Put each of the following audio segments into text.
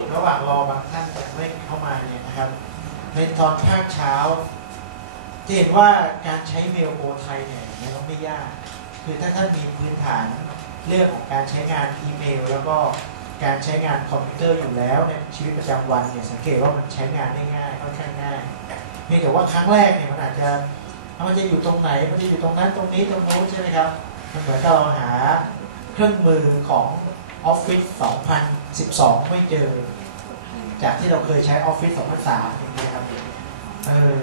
ระหว่างรอบางท่านยังไม่เข้ามาเนี่ยนะครับในตอนภาคเช้าจะเห็นว่าการใช้เมลโอไทยเนี่ยมันไม่ยากคือถ้าท่านมีพื้นฐานเรื่องของการใช้งานอีเมลแล้วก็การใช้งานคอมพิวเตอร์อยู่แล้วในชีวิตประจำวันเนี่ยสังเกตว่ามันใช้งานได้ง่ายค่อนข้างง่ายเพียงแต่ว่าครั้งแรกเนี่ยมันอาจจะอยู่ตรงไหนมันจะอยู่ตรงนั้นตรงนี้ตรงโน้นใช่ไหมครับมันเหมือนกับเราหาเครื่องมือของ Office 2012 ไม่เจอจากที่เราเคยใช้ Office 2003อย่างนี้ครับ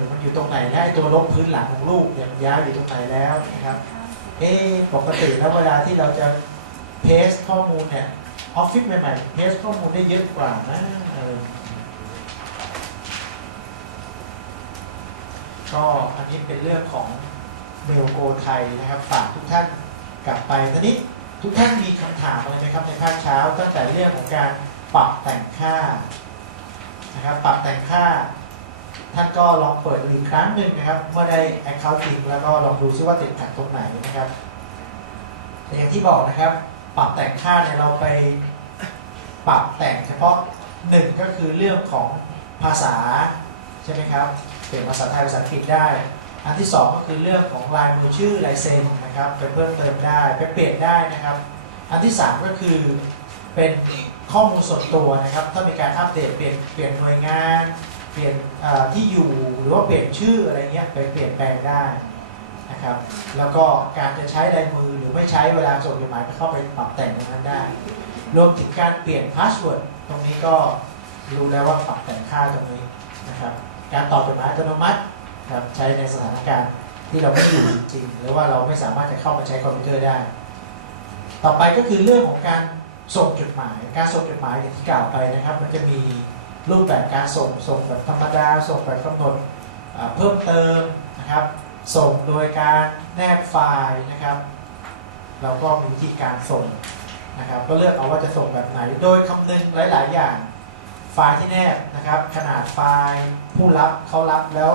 มันอยู่ตรงไหนได้ตัวลบพื้นหลังของรูปเนี่ยย้ายอยู่ตรงไหนแล้วนะครับปกติแล้วเวลาที่เราจะเพสข้อมูลเนี่ยออฟฟิศใหม่ๆเพสข้อมูลได้เยอะกว่านะก็อันนี้เป็นเรื่องของเมลโกไทยนะครับฝากทุกท่านกลับไปทีนี้ทุกท่านมีคำถามอะไรไหมครับในภาคเช้าตั้งแต่เรื่องของการปรับแต่งค่านะครับปรับแต่งค่าท่านก็ลองเปิดอีกครั้งหนึ่งนะครับเมื่อได้ Account จริงแล้วก็ลองดูซิว่าติดขัดตรงไหนนะครับแต่อย่างที่บอกนะครับปรับแต่งค่าเนี่ยเราไปปรับแต่งเฉพาะหนึ่งก็คือเรื่องของภาษาใช่ไหมครับเปลี่ยนภาษาไทยภาษาอังกฤษได้อันที่สองก็คือเรื่องของลายมือชื่อลายเซ็นนะครับไปเพิ่มเติมได้ไปเปลี่ยนได้นะครับอันที่สามก็คือเป็นข้อมูลส่วนตัวนะครับถ้ามีการอัปเดตเปลี่ยนหน่วยงานเปลี่ยนที่อยู่หรือว่าเปลี่ยนชื่ออะไรเงี้ยไปเปลี่ยนแปลงได้นะครับแล้วก็การจะใช้ลายมือหรือไม่ใช้เวลาส่งจดหมายก็เข้าไปปรับแต่งตรงนั้นได้รวมถึงการเปลี่ยนพาสเวิร์ดตรงนี้ก็รู้แล้วว่าปรับแต่งค่าตรงนี้นะครับการตอบจดหมายอัตโนมัติครับใช้ในสถานการณ์ที่เราไม่อยู่จริงหรือว่าเราไม่สามารถจะเข้ามาใช้คอมพิวเตอร์ได้ต่อไปก็คือเรื่องของการส่งจดหมายการส่งจดหมายอย่างที่กล่าวไปนะครับมันจะมีรูปแบบการส่งแบบธรรมดาส่งแบบกำหนดเพิ่มเติมนะครับส่งโดยการแนบไฟล์นะครับเราก็มีวิธีการส่งนะครับก็เลือกเอาว่าจะส่งแบบไหนโดยคำนึงหลายๆอย่างไฟล์ที่แนบนะครับขนาดไฟล์ผู้รับเขารับแล้ว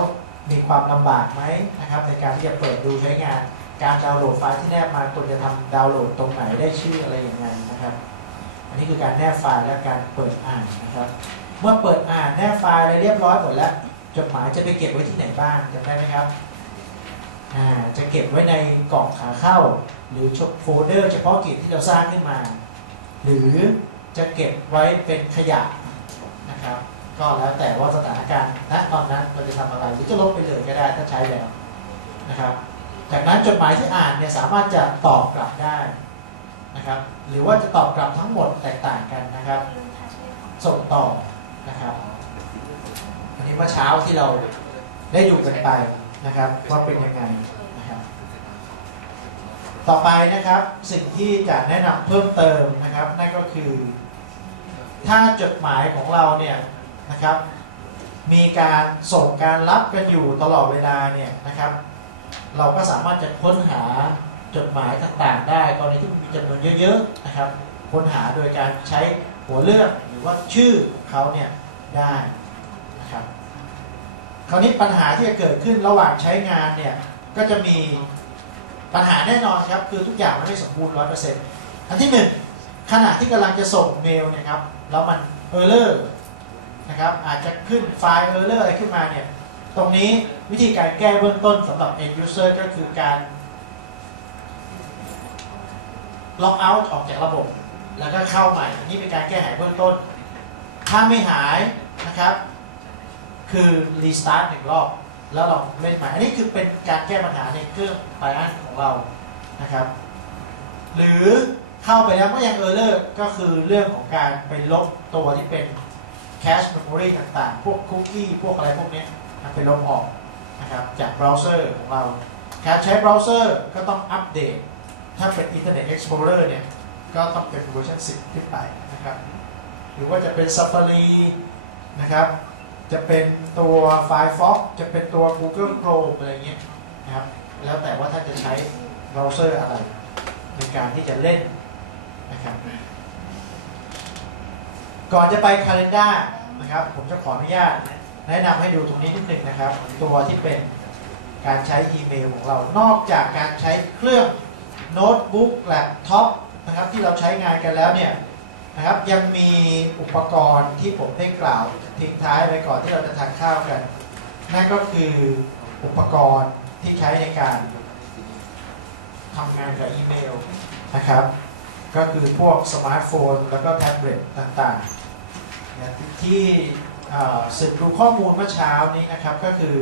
มีความลำบากไหมนะครับในการที่จะเปิดดูใช้งานการดาวน์โหลดไฟล์ที่แนบมาควรจะทำดาวน์โหลดตรงไหนได้ชื่ออะไรอย่างไรนะครับอันนี้คือการแนบไฟล์และการเปิดอ่านนะครับเมื่อเปิดอ่านแนบไฟล์อะไรเรียบร้อยหมดแล้วจดหมายจะไปเก็บไว้ที่ไหนบ้างจำได้ไหมครับจะเก็บไว้ในกล่องขาเข้าหรือโฟลเดอร์เฉพาะกิจที่เราสร้างขึ้นมาหรือจะเก็บไว้เป็นขยะนะครับก็แล้วแต่ว่าสถานการณ์ณตอนนั้นเราจะทำอะไรหรือจะลบไปเลยก็ได้ถ้าใช้แล้วนะครับจากนั้นจดหมายที่อ่านเนี่ยสามารถจะตอบกลับได้นะครับหรือว่าจะตอบกลับทั้งหมดแตกต่างกันนะครับส่งต่อนะครับอันนี้เมื่อเช้าที่เราได้ดูกันไปนะครับว่าเป็นยังไงนะครับต่อไปนะครับสิ่งที่จะแนะนำเพิ่มเติมนะครับนั่นก็คือถ้าจดหมายของเราเนี่ยนะครับมีการส่งการรับกันอยู่ตลอดเวลาเนี่ยนะครับเราก็สามารถจะค้นหาจดหมายต่างๆได้ตอนนี้ที่มีจำนวนเยอะๆนะครับค้นหาโดยการใช้หัวเลือกหรือว่าชื่อของเขาเนี่ยได้นะครับคราวนี้ปัญหาที่จะเกิดขึ้นระหว่างใช้งานเนี่ยก็จะมีปัญหาแน่นอนครับคือทุกอย่างมันไม่สมบูรณ์ 100% อันที่หนึ่งขณะที่กำลังจะส่งเมลเนี่ยครับแล้วมันเออร์เลอร์นะครับอาจจะขึ้นไฟล์เออร์เลอร์อะไรขึ้นมาเนี่ยตรงนี้วิธีการแก้เบื้องต้นสำหรับ end user ก็คือการล็อกเอาท์ออกจากระบบแล้วก็เข้าใหม่อันนี้เป็นการแก้ไขเบื้องต้นถ้าไม่หายนะครับคือรีสตาร์ท1 รอบแล้วลองเล่นใหม่อันนี้คือเป็นการแก้ปัญหาในเครื่องไฟอันของเรานะครับหรือเข้าไปแล้วก็ยังเออร์เลอร์ก็คือเรื่องของการไปลบตัวที่เป็นแคชเมมโมรีต่างๆพวกคุกกี้พวกอะไรพวกนี้ไปลบออกนะครับจากเบราว์เซอร์ของเราการใช้เบราว์เซอร์ก็ต้องอัปเดตถ้าเป็น Internet Explorer เนี่ยก็ต้องเป็นเวอร์ชัน10ขึ้นไปนะครับหรือว่าจะเป็น Safari นะครับจะเป็นตัว Firefox จะเป็นตัว Google Chrome อะไรเงี้ยนะครับแล้วแต่ว่าท่านจะใช้เบราว์เซอร์อะไรในการที่จะเล่นนะครับก่อนจะไป Calendar นะครับผมจะขออนุญาตแนะนำให้ดูตรงนี้นิดนึงนะครับตัวที่เป็นการใช้อีเมลของเรานอกจากการใช้เครื่องโน้ตบุ๊กแล็ปท็อปนะครับที่เราใช้งานกันแล้วเนี่ย นะครับยังมีอุปกรณ์ที่ผมได้กล่าวทิ้งท้ายไว้ก่อนที่เราจะทานข้าวกันนั่นก็คืออุปกรณ์ที่ใช้ในการทำงานกับอีเมลนะครับก็คือพวกสมาร์ทโฟนแล้วก็แท็บเล็ตต่างๆนะที่สืบดูข้อมูลเมื่อเช้านี้นะครับก็คือ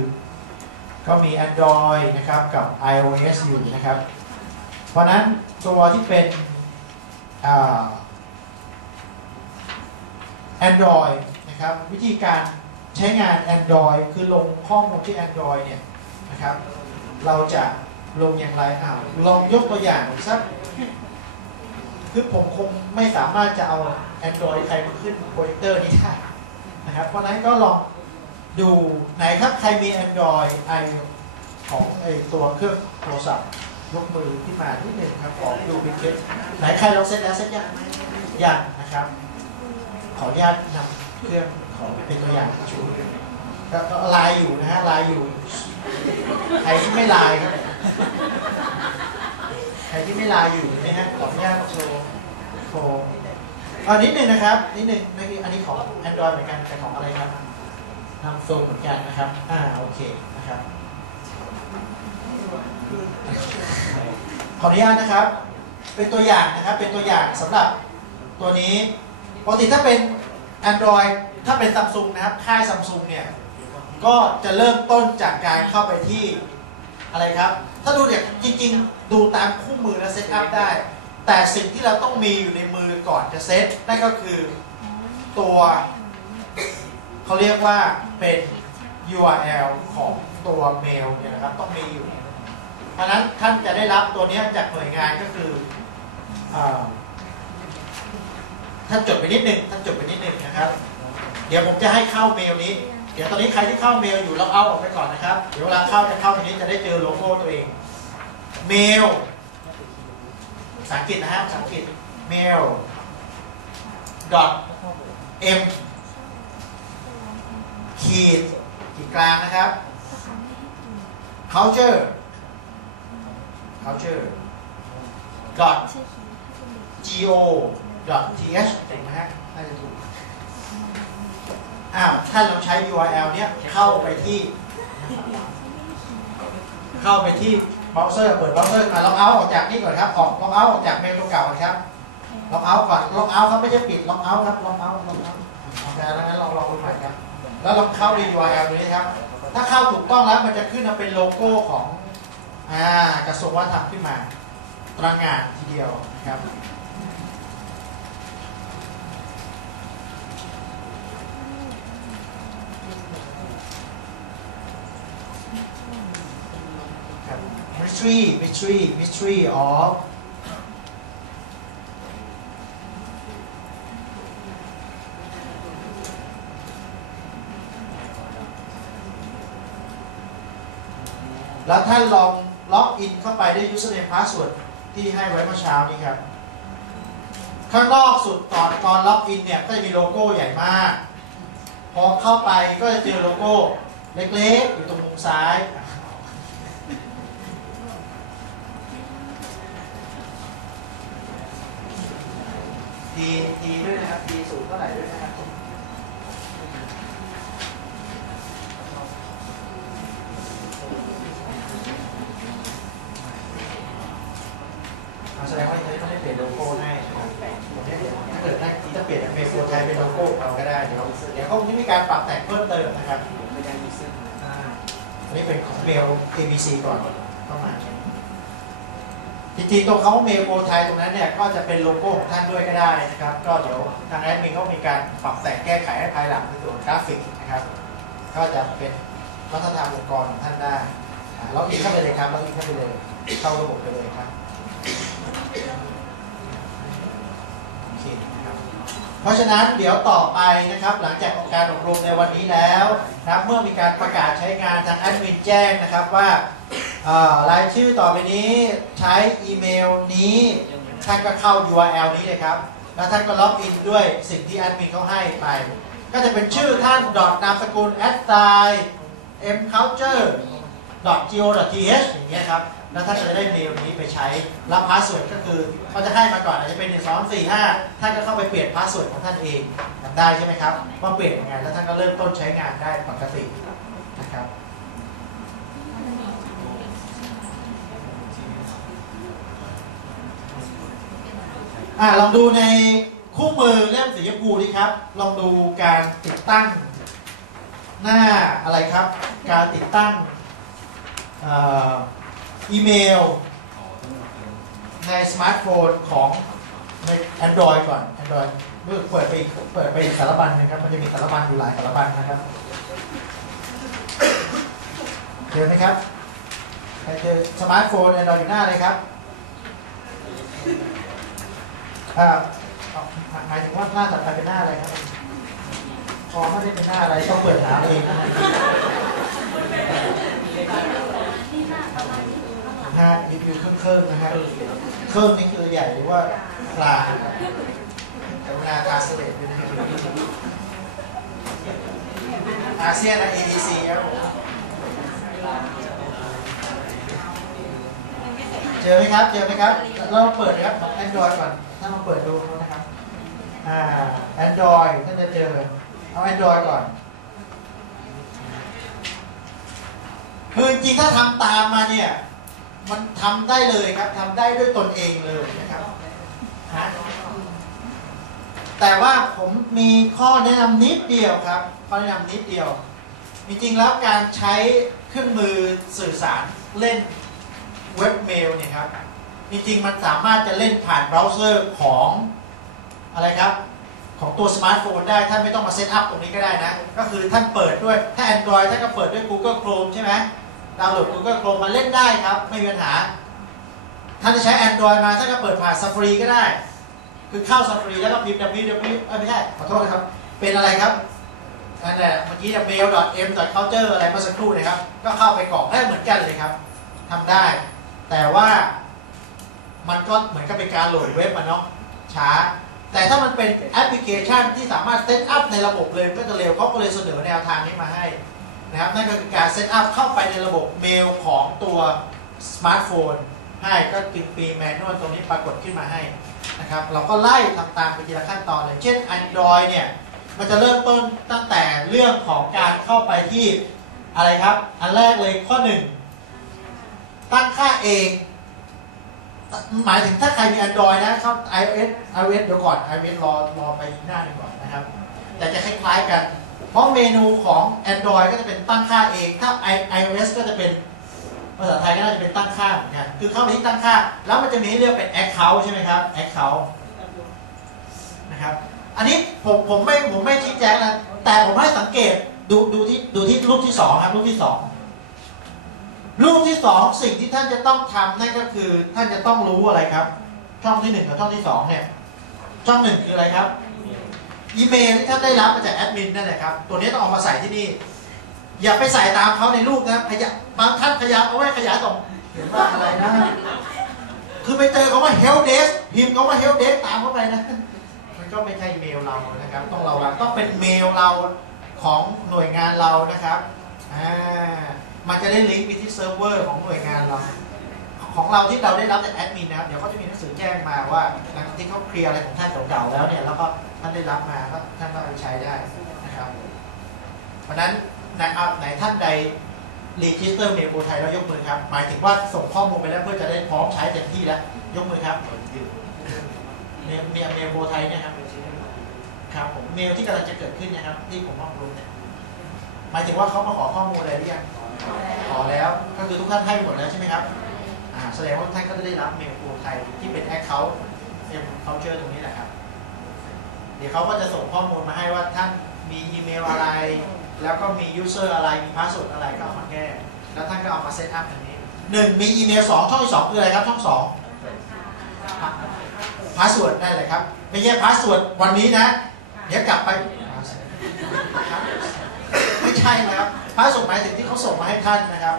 ก็มี Android นะครับกับ iOS อยู่นะครับเพราะนั้นตัวที่เป็นAndroid นะครับวิธีการใช้งาน Android คือลงข้อมูลที่ Android เนี่ยนะครับเราจะลงอย่างไรลองยกตัวอย่างสักคือผมคงไม่สามารถจะเอา Android ใครมาขึ้นโปรเจคเตอร์นี้ได้นะครับเพราะนั้นก็ลองดูไหนครับใครมี Android ของตัวเครื่องโทรศัพท์ยกมือขึ้นมานิดนึงครับขอดูเป็นเคสไหนใครเราเซ็ตแล้วเซ็ตยังนะครับขออนุญาตนำเครื่องขอเป็นตัวอย่างชูก็ไลน์อยู่นะฮะไลน์อยู่ใครที่ไม่ไลน์ครับใครที่ไม่ไลน์อยู่นะฮะขออนุญาตโชว์นิดนึงนะครับนิดนึงอันนี้ของ Android เหมือนกันแต่ของอะไรครับทำโซนเหมือนกันนะครับโอเคนะครับขออนุญาตนะครับเป็นตัวอย่างนะครับเป็นตัวอย่างสำหรับตัวนี้ปกติถ้าเป็น Android ถ้าเป็น Samsung นะครับค่าย Samsung เนี่ยก็จะเริ่มต้นจากการเข้าไปที่อะไรครับถ้าดูเนี่ยจริงๆดูตามคู่มือแล้วเซตอัพได้แต่สิ่งที่เราต้องมีอยู่ในมือก่อนจะเซตนั่นก็คือตัวเขาเรียกว่าเป็น URL ของตัวเมลเนี่ยนะครับต้องมีอยู่เพราะนั้นท่านจะได้รับตัวนี้จากหน่วยงานก็คือท่านจดไปนิดนึงนะครับเดี๋ยวผมจะให้เข้าเมลนี้เดี๋ยวตอนนี้ใครที่เข้าเมลอยู่เราเอาออกไปก่อนนะครับเดี๋ยวเวลาเข้าตรงนี้จะได้เจอโลโก้ตัวเองเมลภาษาอังกฤษนะฮะภาษาอังกฤษ mail m ขีดกลางนะครับ culture go.th ถูกไหมฮะน่าจะถูกท่านลองใช้ URL เนี้ยเข้าไปที่เบราว์เซอร์เปิดเบราว์เซอร์มาล็อกเอาท์ออกจากนี่ก่อนครับล็อกเอาท์ออกจากเมลตัวเก่าก่อนครับล็อกเอาท์ก่อนล็อกเอาท์ครับไม่ใช่ปิดล็อกเอาท์ครับล็อกเอาท์โอเคแล้วงั้นลองดูใหม่ครับแล้วลองเข้าใน URL นี้ครับถ้าเข้าถูกต้องแล้วมันจะขึ้นมาเป็นโลโก้ของกระทรวงวัฒนธรรมขึ้นมาตระหง่านทีเดียวนะครับmystery ofแล้วท่านลองล็อกอินเข้าไปด้วย username password ที่ให้ไว้เมื่อเช้านี้ครับข้างนอกสุดตอนล็อกอินเนี่ยก็จะมีโลโก้ใหญ่มากพอเข้าไปก็จะเจอโลโก้เล็กๆอยู่ตรงมุมซ้ายดีด้วยนะครับดีสูงเท่าไหร่ด้วยนะครับแสดงว่าเขาไม่ได้เปลี่ยนโลโก้ให้ถ้าเกิดถ้าเปลี่ยนเป็นโฟไทยเป็นโลโก้เราก็ได้เดี๋ยวเขาจะมีการปรับแต่งเพิ่มเติมนะครับอันนี้เป็นของเมล ABC ก่อนเข้ามาจริงๆตรงเขาเมลโปรไทยตรงนั้นเนี่ยก็จะเป็นโลโก้ของท่านด้วยก็ได้นะครับก็เดี๋ยวทางแอดมินเขามีการปรับแต่งแก้ไขให้ภายหลังในส่วนกราฟิกนะครับก็จะเป็นวัฒนธรรมองค์กรของท่านได้ล็อกอินเข้าไปเลยครับล็อกอินเข้าไปเลยเข้าระบบไปเลยครับโอเคนะครับเพราะฉะนั้นเดี๋ยวต่อไปนะครับหลังจากการอบรมในวันนี้แล้วนะครับเมื่อมีการประกาศใช้งานทางแอดมินแจ้งนะครับว่ารายชื่อต่อไปนี้ใช้อีเมลนี้ท่านก็เข้า URL นี้เลยครับแล้วท่านก็ล็อกอินด้วยสิ่งที่แอดมินเขาให้ไปก็จะเป็นชื่อท่านนามสกุล@mculture.go.th อย่างเงี้ยครับ แล้วท่านจะได้เมลนี้ไปใช้แล้วพาสเวิร์ดก็คือเขาจะให้มาก่อนอาจจะเป็น1 2 4 5ท่านก็เข้าไปเปลี่ยนพาสเวิร์ดของท่านเองได้ใช่ไหมครับว่าเปลี่ยนยังไงแล้วท่านก็เริ่มต้นใช้งานได้ปกตินะครับลองดูในคู่มือเล่มสีชมพูดีครับลองดูการติดตั้งหน้าอะไรครับการติดตั้งอีเมลในสมาร์ทโฟนของใน Android ก่อน Android เปิดไปสารบัญนะครับมันจะมีสารบัญอยู่หลายสารบัญนะครับเจอไหมครับใครเจอสมาร์ทโฟน Android อยู่หน้าอะไรครับหมายถึงว่าหน้าถัดไปเป็นหน้าอะไรครับพอไม่ได้เป็นหน้าอะไรต้องเปิดหาเองอยู่เครื่องนะฮะเครื่องนี้คือใหญ่หรือว่ากลางแต่เวลาทาสเลตด้วยนะครับอาเซียนและ ADC ครับเจอไหมครับเราเปิดนะครับ Android ก่อนถ้ามาเปิดดูนะครับAndroid ท่านจะเจอเอา Android ก่อนคือจริงถ้าทำตามมาเนี่ยมันทำได้เลยครับทำได้ด้วยตนเองเลยนะครับแต่ว่าผมมีข้อแนะนำนิดเดียวครับข้อแนะนำนิดเดียวจริงๆแล้วการใช้เครื่องมือสื่อสารเล่นเว็บเมลเนี่ยครับจริงๆมันสามารถจะเล่นผ่านเบราว์เซอร์ของอะไรครับของตัวสมาร์ทโฟนได้ท่านไม่ต้องมาเซตอัพตรงนี้ก็ได้นะก็คือท่านเปิดด้วยถ้า Android ท่านก็เปิดด้วย Google Chrome ใช่ไหมดาวน์โหลด Google Chrome มาเล่นได้ครับไม่มีปัญหาท่านจะใช้ Android มาท่านก็เปิดผ่าน Safari ก็ได้คือเข้า Safari แล้วก็พิมพ์ www ไม่ใช่ขอโทษนะครับเป็นอะไรครับนั่นแหละเมื่อกี้ mail.m.culture อะไรเมื่อสักครู่นะครับก็เข้าไปกรอกได้เหมือนกันเลยครับทำได้แต่ว่ามันก็เหมือนกับเป็นการโหลดเว็บมาเนาะช้าแต่ถ้ามันเป็นแอปพลิเคชันที่สามารถเซตอัพในระบบเลยก็จะเร็วเขาก็เลยเสนอแนวทางนี้มาให้นะครับนั่นก็คือการเซตอัพเข้าไปในระบบเมลของตัวสมาร์ทโฟนให้ก็ติดปีแมนนวลตรงนี้ปรากฏขึ้นมาให้นะครับเราก็ไล่ทำตามไปทีละขั้นตอนเลยเช่น Android เนี่ยมันจะเริ่มต้นตั้งแต่เรื่องของการเข้าไปที่อะไรครับอันแรกเลยข้อ1ตั้งค่าเองหมายถึงถ้าใครมี Android นะเข้า iOS เดี๋ยวก่อน iOS รอไปหน้าหนึ่งก่อนนะครับแต่จะคล้ายๆกันเพราะเมนูของ Android ก็จะเป็นตั้งค่าเองถ้า iOS ก็จะเป็นภาษาไทยก็น่าจะเป็นตั้งค่าเหมือนกันคือเข้าไปที่ตั้งค่าแล้วมันจะมีให้เลือกเป็น Account ใช่ไหมครับ Account นะครับอันนี้ผมไม่ชี้แจงนะแต่ผมให้สังเกตดูที่รูปที่2ครับรูปที่2สิ่งที่ท่านจะต้องทำนั่นก็คือท่านจะต้องรู้อะไรครับช่องที่1กับช่องที่2เนี่ยช่อง1คืออะไรครับอีเมลที่ท่านได้รับมาจากแอดมินนั่นแหละครับตัวนี้ต้องเอามาใส่ที่นี่อย่าไปใส่ตามเขาในรูปนะบางท่านพยายามเอาไว้ขยายส่งเห็นว่าอะไรนะคือไปเจอเขาว่า help desk พิมพ์เขาว่า help desk ตามเข้าไปนะมันก็ไม่ใช่เมลเรานะครับต้องระวังต้องเป็นเมลเราของหน่วยงานเรานะครับมันจะได้ลิงก์ไปที่เซิร์ฟเวอร์ของหน่วยงานเราของเราที่เราได้รับจากแอดมินนะครับเดี๋ยวเขาจะมีหนังสือแจ้งมาว่าหลังจากที่เขาเคลียร์อะไรของท่านเก่าๆแล้วเนี่ยแล้วก็ท่านได้รับมาก็ท่านก็ไปใช้ได้นะครับเพราะนั้นไหนท่านใดรีจิสเตอร์เมลโบไทยแล้วยกมือครับหมายถึงว่าส่งข้อมูลไปแล้วเพื่อจะได้พร้อมใช้เต็มที่แล้วยกมือครับเมลโบไทยเนี่ยครับผมเมลที่กำลังจะเกิดขึ้นนะครับที่ผมอบรมเนี่ยหมายถึงว่าเขามาขอข้อมูลอะไรหรือยังขอแล้วก็คือทุกท่านให้หมดแล้วใช่ไหมครับแสดงว่าท่านก็จะได้รับเมลโบไทยที่เป็น Account Culture ตรงนี้แหละครับเดี๋ยวเขาก็จะส่งข้อมูลมาให้ว่าท่านมีอีเมลอะไรแล้วก็มี user อะไรมีพาสเวิร์ดอะไรก็เอามาแก้แล้วท่านก็เอามาเซตอัพตรงนี้1มีอีเมล2ช่องที่2คืออะไรครับช่อง2พาสเวิร์ดได้เลยครับไม่ใช่พาสเวิร์ดวันนี้นะเดี๋ยวกลับไปไม่ใช่นะครับพาสเวิร์ดหมายถึงที่เขาส่งมาให้ท่านนะครับ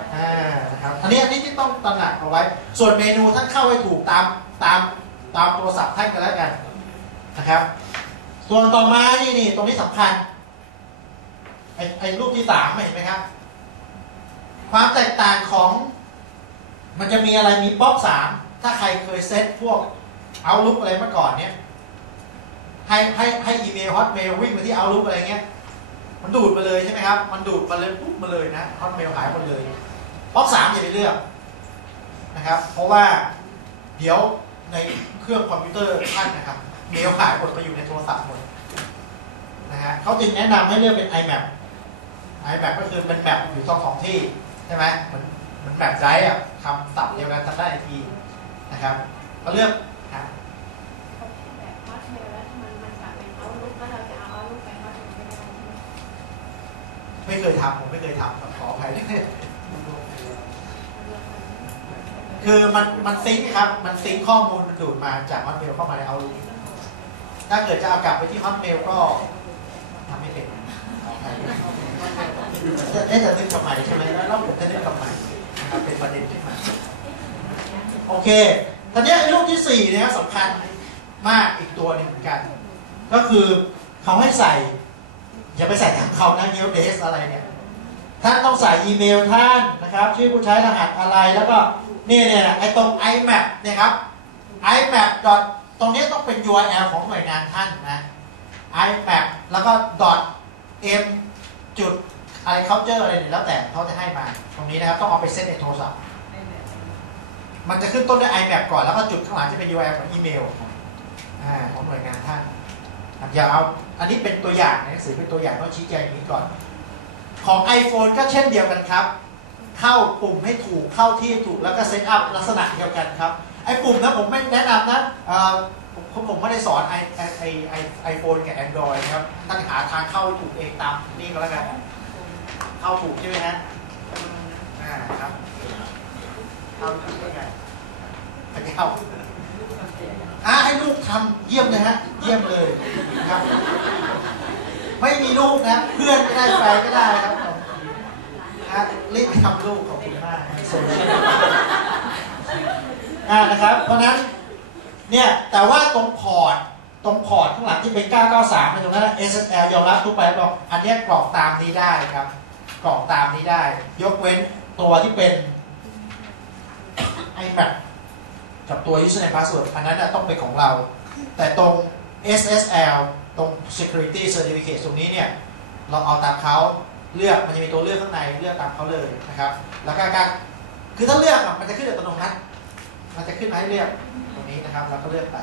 นะครับอันนี้ที่ต้องตระหนักเอาไว้ส่วนเมนูท่านเข้าให้ถูกตามโทรศัพท์ท่านกันแล้วกันนะครับส่วนต่อมานี่ตรงนี้สำคัญไอ้รูปที่3เห็นไหมครับความแตกต่างของ มันจะมีอะไรมีป๊อป3ถ้าใครเคยเซตพวกเอาลุกอะไรเมื่อก่อนเนี่ยให้อีเมลฮอตเมลวิ่งมาที่เอาลุกอะไรเงี้ยมันดูดมาเลยใช่ไหมครับมันดูดมาเลยปุ๊บมาเลยนะฮอตเมลหายหมดเลยป๊อป3อย่าไปเลือกนะครับเพราะว่าเดี๋ยวในเครื่องคอมพิวเตอร์ท่านนะครับเมลหายหมดไปอยู่ในโทรศัพท์หมดนะฮะเขาจึงแนะนำให้เลือกเป็น iMap ก็คือเป็นแมปอยู่2ที่ใช่ไหมมันแมปไรอ่ะคำศัพท์เดียวกันทำได้ทีนะครับก็เลือกนะไม่เคยทำผมไม่เคยทำขออภัยด้วยคือมันซิงค์ครับมันซิงค์ข้อมูลมันดูดมาจากฮอตเมลเข้ามาในเอาลุกถ้าเกิดจะเอากลับไปที่ฮอตเมลก็ทำไม่เป็นขออภัยจะนึกทำไมใช่ไหมแล้วผมจะนึกทำไมนะครับเป็นประเด็นขึ้นมาโอเคตอนนี้รูปที่4เนี่ยสำคัญมากอีกตัวหนึ่งเหมือนกันก็คือเขาให้ใส่อย่าไปใส่ทางเขานะเมลเดสอะไรเนี่ยท่านต้องใส่อีเมลท่านนะครับชื่อผู้ใช้รหัสอะไรแล้วก็นี่เนี่ยไอ้ตรง iMap เนี่ยครับ iMap ตรงนี้ต้องเป็น URL ของหน่วยงานท่านนะ iMap แล้วก็ .m จุดอะไร culture อะไรเนี่ยแล้วแต่เขาจะให้มาตรงนี้นะครับต้องเอาไปเซตในโทรศัพท์มันจะขึ้นต้นด้วย iMap ก่อนแล้วก็จุดข้างหลังจะเป็น URL ของอีเมลของหน่วยงานท่านอย่าเอาอันนี้เป็นตัวอย่างในหนังสือเป็นตัวอย่างต้องชี้แจงอย่างนี้ก่อนของ iPhone ก็เช่นเดียวกันครับเข้าปุ่มให้ถูกเข้าที่ถูกแล้วก็เซตอัพลักษณะเดียวกันครับไอ้ปุ่มนะผมไม่แนะนำนะผมไม่ได้สอนไอโฟนกับ Android นะครับท่านหาทางเข้าถูกเองตามนี่ก็แล้วกันเข้าถูกใช่ไหมฮะครับเข้าถูกได้ไงเข้าให้ลูกทำเยี่ยมเลยฮะเยี่ยมเลยครับไม่มีลูกนะเพื่อนก็ได้แฟนก็ได้ครับรีบทำลูกขอบคุณมากโซเชียลนะครับเพราะนั้นเนี่ยแต่ว่าตรงพอร์ตข้างหลังที่เป็น993ในตรงนั้น SSL ยอมรับทุกไปแล้วบอกอันนี้กรอกตามนี้ได้ครับกรอกตามนี้ได้ยกเว้นตัวที่เป็น iMap กับตัว username password อันนั้นต้องเป็นของเราแต่ตรง SSL ตรง security certificate ตรงนี้เนี่ยเราเอาตามเขาเลือกมันจะมีตัวเลือกข้างในเลือกตามเขาเลยนะครับแล้วการคือถ้าเลือกมันจะขึ้นอัตโนมัติมันจะขึ้นมาให้เลือกตรงนี้นะครับแล้วก็เลือกไป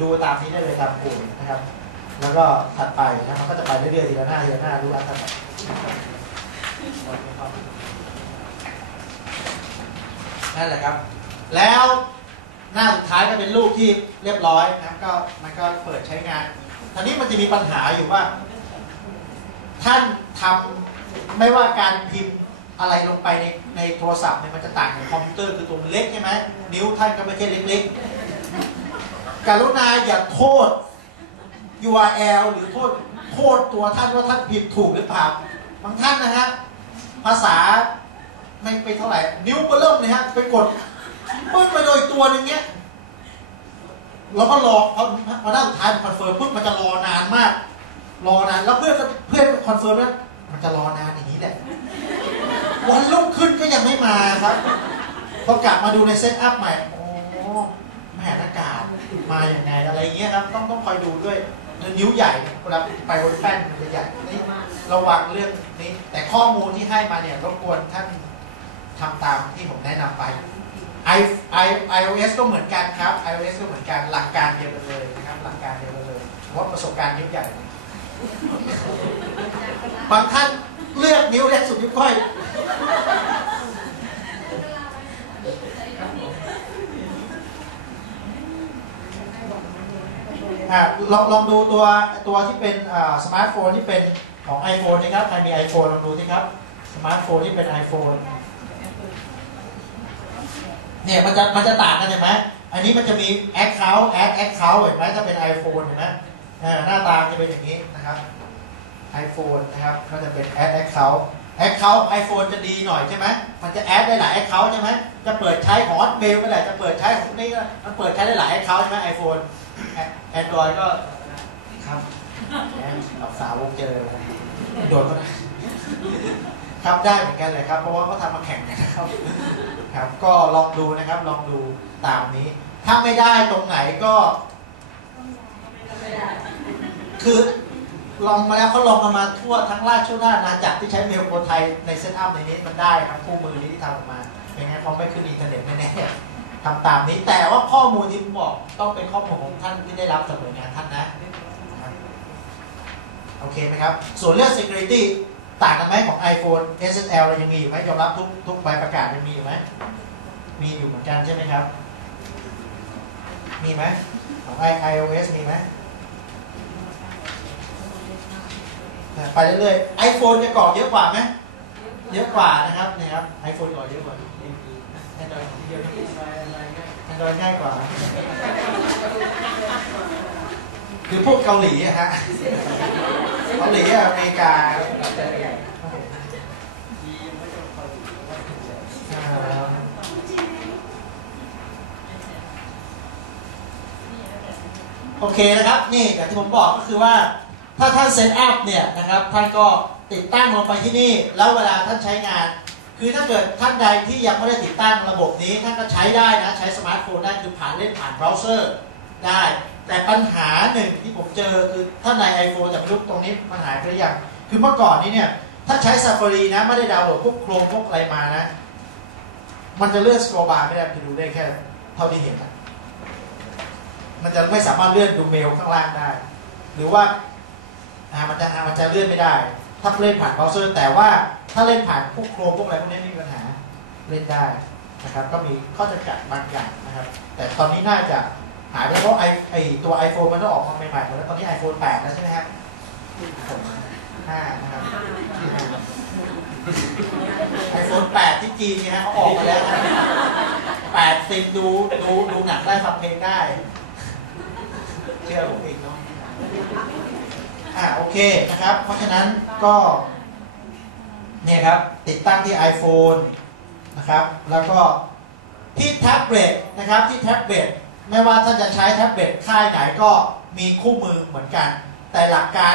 ดูตามนี้ได้เลยตามกลุ่มนะครับแล้วก็ถัดไปนะมันก็จะไปเรื่อยๆทีละหน้าดูอันถัดไปนั่นแหละครับแล้วหน้าสุดท้ายก็เป็นรูปที่เรียบร้อยนะก็มันก็เปิดใช้งานตอนนี้มันจะมีปัญหาอยู่ว่าท่านทำไม่ว่าการพิมพ์อะไรลงไปในโทรศัพท์เนี่ยมันจะต่างกับคอมพิวเตอร์คือตัวมันเล็กใช่ไหมนิ้วท่านก็ไม่ใช่เล็กๆกรุณาอย่าโทษ URL หรือโทษตัวท่านว่าท่านพิมพ์ถูกหรือเปล่าบางท่านนะฮะภาษาไม่ไปเท่าไหร่นิ้วก็เริ่มเลยฮะไปกดปึ้งไปโดยตัวนึงเนี้ยเราก็รอพอหน้าสุดท้ายคอนเฟิร์มปุ๊บมันจะรอนานมากรอนานแล้วเพื่อนคอนเฟิร์มแล้วมันจะรอนานอย่างนี้แหละวันรุ่งขึ้นก็ยังไม่มาครับพอกลับมาดูในเซตอัพใหม่โอ้แม่หน้ากากมาอย่างไงอะไรเงี้ยครับต้องคอยดูด้วยนิ้วใหญ่เวลาไปบนแป้นมันจะใหญ่นี่ระวังเรื่องนี้แต่ข้อมูลที่ให้มาเนี่ยรบกวนท่านทำตามที่ผมแนะนำไปiOS ก็เหมือนกันครับ iOS ก็เหมือนกันหลักการเดียวกันเลยนะครับหลักการเดียวกันเลยเพราะประสบการณ์นิ้วใหญ่บางท่านเลือกนิ้วเล็กสุดนิ้วก้อยลองดูตัวที่เป็นสมาร์ทโฟนที่เป็นของ iPhone นะครับใครมี iPhone ลองดูสิครับสมาร์ทโฟนที่เป็น iPhone เนี่ยมันจะต่างกันเห็นไหมอันนี้มันจะมี account add account เห็นไหมถ้าเป็น iPhone เห็นไหมหน้าตาจะเป็นอย่างนี้นะครับ iPhone นะครับก็จะเป็น add account iPhone จะดีหน่อยใช่ไหมมันจะ add ได้หลาย account ใช่ไหมจะเปิดใช้ของ Hotmail ก็ได้จะเปิดใช้ของนี่ก็มันเปิดใช้ได้หลาย account ใช่ไหม iPhone Android ก็ครับสาวกเจอโดนก็ได้ครับได้เหมือนกันเลยครับเพราะว่าเขาทำมาแข่งกันนะครับ ครับก็ลองดูนะครับลองดูตามนี้ถ้าไม่ได้ตรงไหนก็คือลองมาแล้วเขาลองกันมาทั่วทั้งราชอาณาจักรที่ใช้เมลโกไทยในเซตอัพในนี้มันได้ครับคู่มือนี้ที่ทำออกมาเป็นไงเขาไม่ขึ้นอินเทอร์เน็ตแน่ๆทำตามนี้แต่ว่าข้อมูลที่ผมบอกต้องเป็นข้อมูลของท่านที่ได้รับจากหน่วยงานท่านนะโอเคไหมครับส่วนเรื่อง security ต่างกันไหมของ iPhone SSL เรายังมีอยู่ไหมยอมรับทุกใบประกาศยังมีอยู่ไหมมีอยู่เหมือนกันใช่ไหมครับมีไหมของ iOS มีไหมไปเรื่อยๆ iPhone จะก่อเยอะกว่าไหมเยอะกว่านะครับนะครับ iPhone ก่อเยอะกว่า Android ง่ายกว่าคือพวกเกาหลีอะฮะเกาหลีอเมริกาโอเคนะครับนี่อย่างที่ผมบอกก็คือว่าถ้าท่านเซตอัพเนี่ยนะครับท่านก็ติดตั้งลงไปที่นี่แล้วเวลาท่านใช้งานคือถ้าเกิดท่านใดที่ยังไม่ได้ติดตั้งระบบนี้ท่านก็ใช้ได้นะใช้สมาร์ทโฟนได้คือเล่นผ่านเบราว์เซอร์ได้แต่ปัญหาหนึ่งที่ผมเจอคือถ้าใน iPhone แต่ไม่รู้ตรงนี้มันหายไปหรือยังคือเมื่อก่อนนี้เนี่ยถ้าใช้ Safari นะไม่ได้ดาวน์โหลดพวกโครมพวกอะไรมานะมันจะเลื่อนสครอลบาร์ไม่ได้จะดูได้แค่เท่าที่เห็นนะมันจะไม่สามารถเลื่อนดูเมลข้างล่างได้หรือว่ามันจะเลื่อนไม่ได้ถ้าเล่นผ่านเบราว์เซอร์แต่ว่าถ้าเล่นผ่านพวกโครมพวกอะไรพวกนี้ไม่มีปัญหาเล่นได้นะครับก็มีข้อจำกัดบางอย่างนะครับแต่ตอนนี้น่าจะหายไปเพราะตัว iPhone มันต้องออกมาใหม่ๆหมดแล้วตอนนี้ iPhone 8 แล้วใช่ไหมครับ5นะครับ iPhone 8 ที่จีนเนี่ยฮะเขาออกมาแล้วนะ80ดูหนังได้ฟังเพลงได้เชื่อผมเองเนาะโอเคนะครับเพราะฉะนั้นก็เนี่ยครับติดตั้งที่ iPhone นะครับแล้วก็ที่แท็บเล็ตนะครับที่แท็บเล็ตไม่ว่าท่านจะใช้แท็บเล็ตค่ายไหนก็มีคู่มือเหมือนกันแต่หลักการ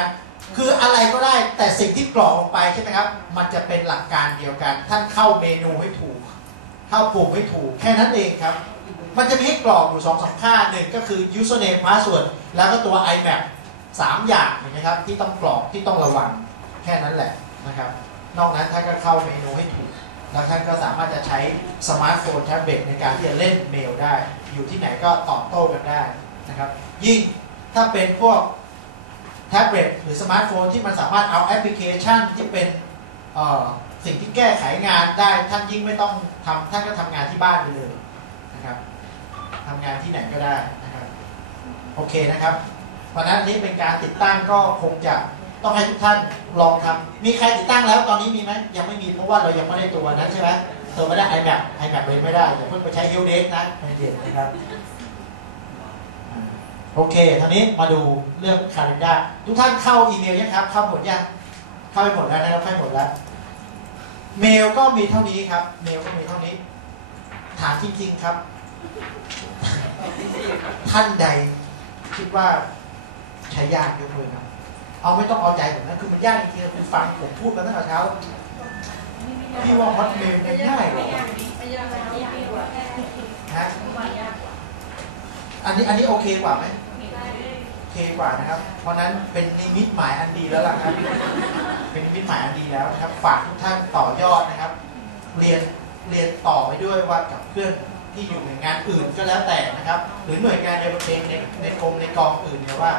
คืออะไรก็ได้แต่สิ่งที่กรอกลงไปใช่ไหมครับมันจะเป็นหลักการเดียวกันท่านเข้าเมนูให้ถูกเข้าปุ่มให้ถูกแค่นั้นเองครับมันจะมีให้กรอกอยู่2-3ค่าหนึ่งก็คือ username password แล้วก็ตัว IMAP 3 อย่างเห็นไหมครับที่ต้องกรอกที่ต้องระวังแค่นั้นแหละนะครับนอกนั้นท่านก็เข้าเมนูให้ถูกแล้วท่านก็สามารถจะใช้สมาร์ทโฟนแท็บเล็ตในการที่จะเล่นเมลได้อยู่ที่ไหนก็ตอบโต้กันได้นะครับยิ่งถ้าเป็นพวกแท็บเล็ตหรือสมาร์ทโฟนที่มันสามารถเอาแอปพลิเคชันที่เป็นสิ่งที่แก้ไขงานได้ท่านยิ่งไม่ต้องทำท่านก็ทำงานที่บ้านไปเลยนะครับทำงานที่ไหนก็ได้นะครับโอเคนะครับเพราะนั้นนี้เป็นการติดตั้งก็คงจะต้องให้ทุกท่านลองทำมีใครติดตั้งแล้วตอนนี้มีไหมยังไม่มีเพราะว่าเรายังไม่ได้ตัวนั้นใช่ไหมตัวไม่ได้ iMac เลยไม่ได้อย่าเพิ่งไปใช้ Helpdesk นะไม่เด็ดนะครับโอเคทีนี้มาดูเรื่อง Calendar ทุกท่านเข้าอีเมลยังครับเข้าหมดยังเข้าไปหมดแล้วนะครับเข้าไปหมดแล้วเมลก็มีเท่านี้ครับเมลก็มีเท่านี้ถามจริงๆครับท่านใดคิดว่าใช้ยากยกมือครับเอาไม่ต้องเอาใจผมนะคือมันยากจริงๆคุณฟังผมพูดมาตั้งแต่เช้าพี่ว่าฮอตเมลง่ายกว่าฮะอันนี้โอเคกว่าไหมโอเคกว่านะครับเพราะนั้นเป็นนิมิตหมายอันดีแล้วล่ะครับเป็นนิมิตหมายอันดีแล้วนะครับฝากทุกท่านต่อยอดนะครับเรียนต่อไปด้วยว่ากับเพื่อนที่อยู่ในงานอื่นก็แล้วแต่นะครับหรือหน่วยงานในประเทศในกรมในกองอื่นเนี่ยว่า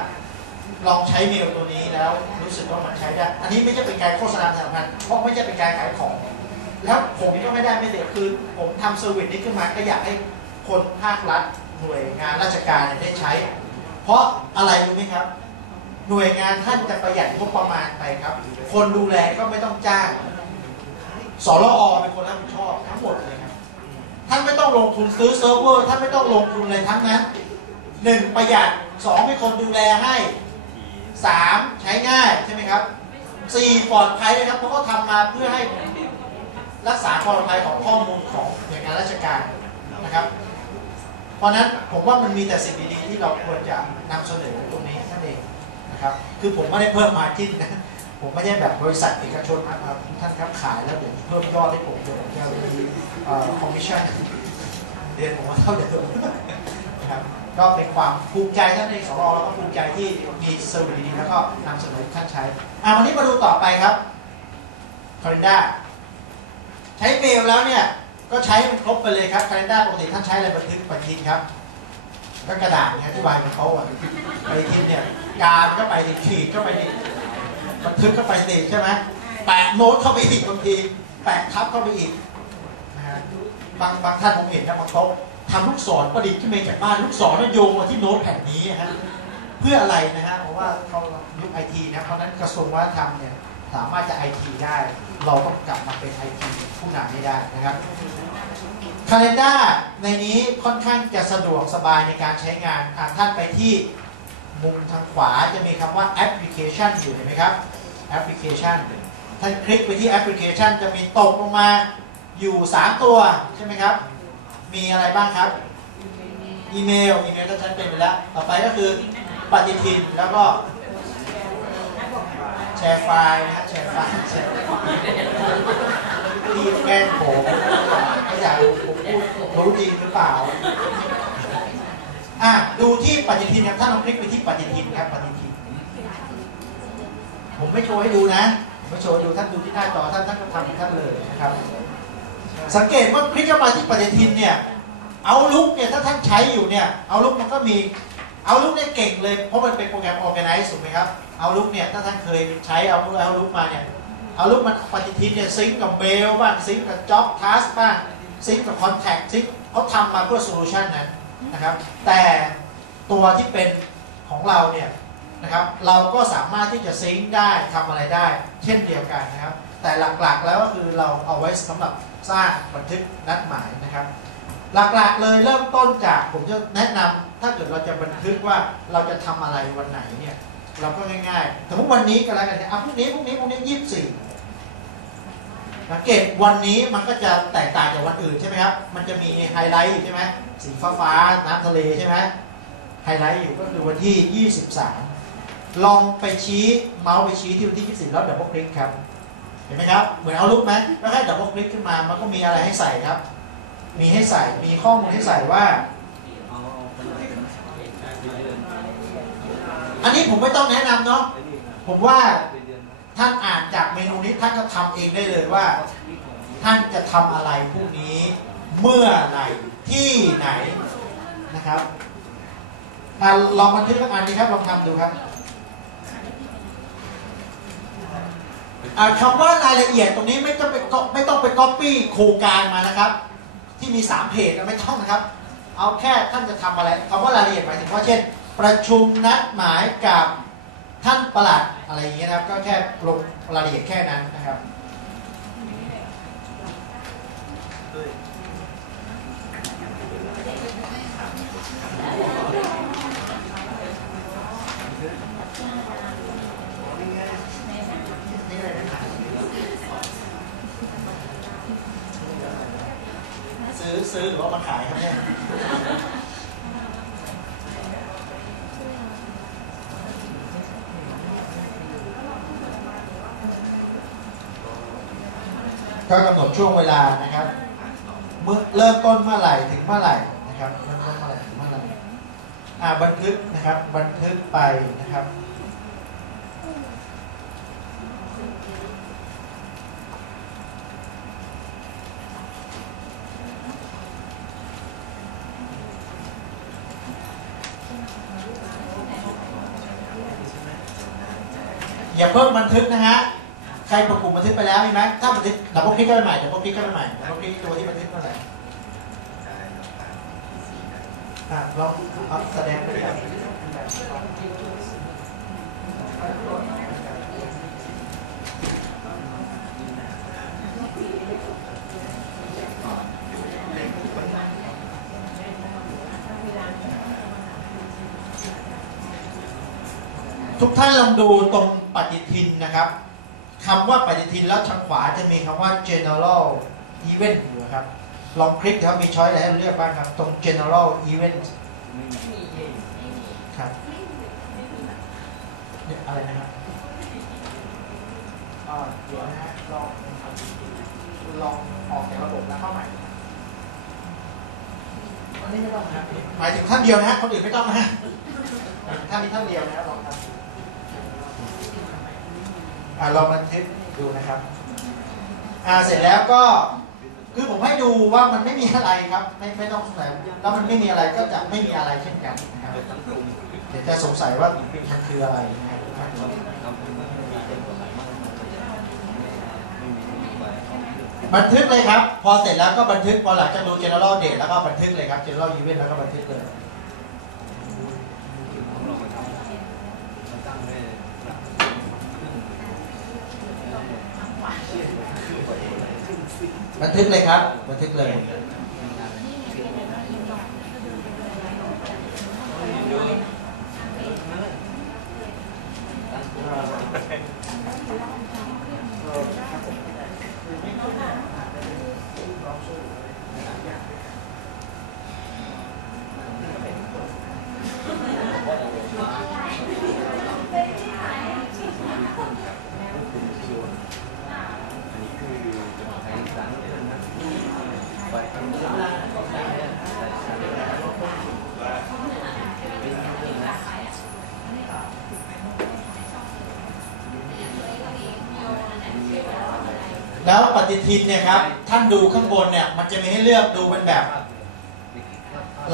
ลองใช้เมลตัวนี้แล้วรู้สึกว่ามันใช้ได้อันนี้ไม่ใช่เป็นการโฆษณาสำคัญเพราะไม่ใช่เป็นการขายของแล้วผมก็ไม่ได้ไม่เด็ดคือผมทำเซอร์วิสนี้ขึ้นมาก็อยากให้คนภาครัฐหน่วยงานราชการได้ใช้เพราะอะไรรู้ไหมครับหน่วยงานท่านจะประหยัดงบประมาณไปครับคนดูแลก็ไม่ต้องจ้างสรอเป็นคนรับผิดชอบทั้งหมดเลยครับท่านไม่ต้องลงทุนซื้อเซิร์ฟเวอร์ท่านไม่ต้องลงทุนอะไรทั้งนั้น1ประหยัด2มีคนดูแลให้3ใช้ง่ายใช่ไหมครับ4ปลอดภัยนะครับเพราะเขาทำมาเพื่อให้รักษาความปลอดภัยของข้อมูลของหน่วยงานราชการนะครับเพราะนั้นผมว่ามันมีแต่สิ่งดีๆที่เราควรจะนำเสนอตรงนี้นั่นเองนะครับคือผมไม่ได้เพิ่มมาร์จิ้นนะ ผมไม่ใช่แบบบริษัทเอกชนนะครับท่านครับขายแล้วเดี๋ยวเพิ่มยอดให้ผมเดี๋ยวผมจะมีคอมมิชชั่นเดือนผมว่าเท่าเดิมนะครับก็เป็นความภูมิใจท่านในสรแล้วก็ภูมิใจที่มีเซอร์วิสดีๆแล้วก็นำเสนอท่านใช้วันนี้มาดูต่อไปครับCalendar ใช้เมลแล้วเนี่ยก็ใช้มันครบไปเลยครับ Calendar ปกติท่านใช้อะไรบันทึกปฏิทินครับก็กระดาษเนี่ยที่วางบนโต๊ะปฏิทินเนี่ยกาก็ไปขีดก็ไปบันทึกก็ไปติใช่ไหมแปะโน้ตเข้าไปอีกบางทีแปะทับเข้าไปอีกนะฮะบางท่านผมเห็นนะบางโต๊ะทำลูกศรประดิษฐ์ขึ้นมาจากบ้านลูกศรแล้วโยงมาที่โน้ตแผ่นนี้ฮะเพื่ออะไรนะฮะเพราะว่าเขายุคไอทีนะเพราะนั้นกระทรวงวัฒนธรรมเนี่ยสามารถจะไอทีได้เราต้องกลับมาเป็นไอทีผู้นำให้ได้นะครับ Calendar ในนี้ค่อนข้างจะสะดวกสบายในการใช้งานท่านไปที่มุมทางขวาจะมีคำว่าแอปพลิเคชันอยู่เห็นไหมครับแอปพลิเคชันท่านคลิกไปที่แอปพลิเคชันจะมีตกลงมาอยู่3ตัวใช่ไหมครับมีอะไรบ้างครับอีเมลก็ชัดเป็นไปแล้วต่อไปก็คือปฏิทินแล้วก็แชร์ไฟล์นะแชร์ไฟล์ที่แกล้งผมไม่อยากผมพูดรู้จริงหรือเปล่าดูที่ปฏิทินครับท่านลองคลิกไปที่ปฏิทินครับปฏิทินผมไม่โชว์ให้ดูนะผมไม่โชว์ให้ดูท่านดูที่หน้าจอท่านก็ทำของท่านเลยนะครับสังเกตว่าคลิกเข้ามาที่ปฏิทินเนี่ยเอาลุกเนี่ยถ้าท่านใช้อยู่เนี่ยเอาลุกมันก็มีเอาลุกเนี่ยเก่งเลยเพราะมันเป็นโปรแกรม Organize ถูกไหมครับเอาลุกเนี่ยถ้าท่านเคยใช้เอาลุกมาเนี่ยเอาลุกมันปฏิทินเนี่ยซิงก์กับเมลบ้างซิงก์กับ Job Task บ้างซิงก์กับ Contact ซิงก์เขาทำมาเพื่อโซลูชันนั้นนะครับแต่ตัวที่เป็นของเราเนี่ยนะครับเราก็สามารถที่จะซิงก์ได้ทำอะไรได้เช่นเดียวกันนะครับแต่หลักๆแล้วก็คือเราเอาไว้สำหรับสร้างบันทึกนัดหมายนะครับหลักๆเลยเริ่มต้นจากผมจะแนะนำถ้าเกิดเราจะบันทึกว่าเราจะทำอะไรวันไหนเนี่ยเราก็ง่ายๆสมมติวันนี้ก็แล้วกันพรุ่งนี้24สังเกตวันนี้มันก็จะแตกต่างจากวันอื่นใช่ไหมครับมันจะมีไฮไลท์อยู่ใช่ไหมสีฟ้าน้ำทะเลใช่ไหมไฮไลท์อยู่ก็คือวันที่23ลองไปชี้เมาส์ไปชี้ที่วันที่24แล้วดับเบิลคลิกครับเห็นไหมครับเหมือนเอาลุกไหมแล้วให้ดับเบิลคลิกขึ้นมามันก็มีอะไรให้ใส่ครับมีให้ใส่มีข้อมูลให้ใส่ว่าอันนี้ผมไม่ต้องแนะนำเนาะผมว่าท่านอ่านจากเมนูนี้ท่านก็ทำเองได้เลยว่าท่านจะทำอะไรพรุ่งนี้เมื่อไหร่ที่ไหนนะครับลองบันทึกอันนี้ครับลองทำดูครับคำว่ารายละเอียดตรงนี้ไม่ต้องไปก๊อปปี้โครงการมานะครับที่มี3เพจไม่ต้องนะครับเอาแค่ท่านจะทำอะไรคำว่ารายละเอียดหมายถึงว่าเช่นประชุมนัดหมายกับท่านปลัดอะไรอย่างเงี้ยนะครับก็แค่ลงรายละเอียดแค่นั้นนะครับซื้อหรือว่ามาขายครับเนี่ยก็กำหนดช่วงเวลานะครับเริ่มต้นเมื่อไหร่ถึงเมื่อไหร่นะครับเริ่มต้นเมื่อไหร่ถึงเมื่อไหร่บันทึกนะครับบันทึกไปนะครับอย่าเพิ่มบันทึกนะฮะใครประกลุ่มบันทึกไปแล้วมีไหมถ้าบันทึกดับเบิลคลิกเข้าไปใหม่ดับเบิลคลิกเข้าไปใหม่ดับเบิลคลิกตัวที่บันทึกเมื่อไหร่ลองแสดงไปครับทุกท่านลองดูตรงปฏิทินนะครับคำว่าปฏิทินแล้วทางขวาจะมีคำว่า general event อยู่ครับลองคลิกครับมีช้อยอะไรให้เลือกบ้างครับตรง general event ครับอะไรนะครับ เดี๋ยวนะฮะลองออกจากระบบแล้วเข้าใหม่อันนี้ไม่ต้องครับหมายถึงท่านเดียวนะฮะคนอื่นไม่ต้องนะฮะท่านนี้ท่านเดียวนะลองทำลองบันทึกดูนะครับเสร็จแล้วก็คือผมให้ดูว่ามันไม่มีอะไรครับไม่ต้องสงสัยแล้วมันไม่มีอะไรก็จะไม่มีอะไรเช่นกันนะครับเดี๋ยวจะสงสัยว่ามันคืออะไรนะครับบันทึกเลยครับพอเสร็จแล้วก็บันทึกพอหลังจากดู general date แล้วก็บันทึกเลยครับ general event แล้วก็บันทึกเลยบันทึกเลยครับบันทึกเลยแล้วปฏิทินเนี่ยครับท่านดูข้างบนเนี่ยมันจะมีให้เลือกดูเป็นแบบ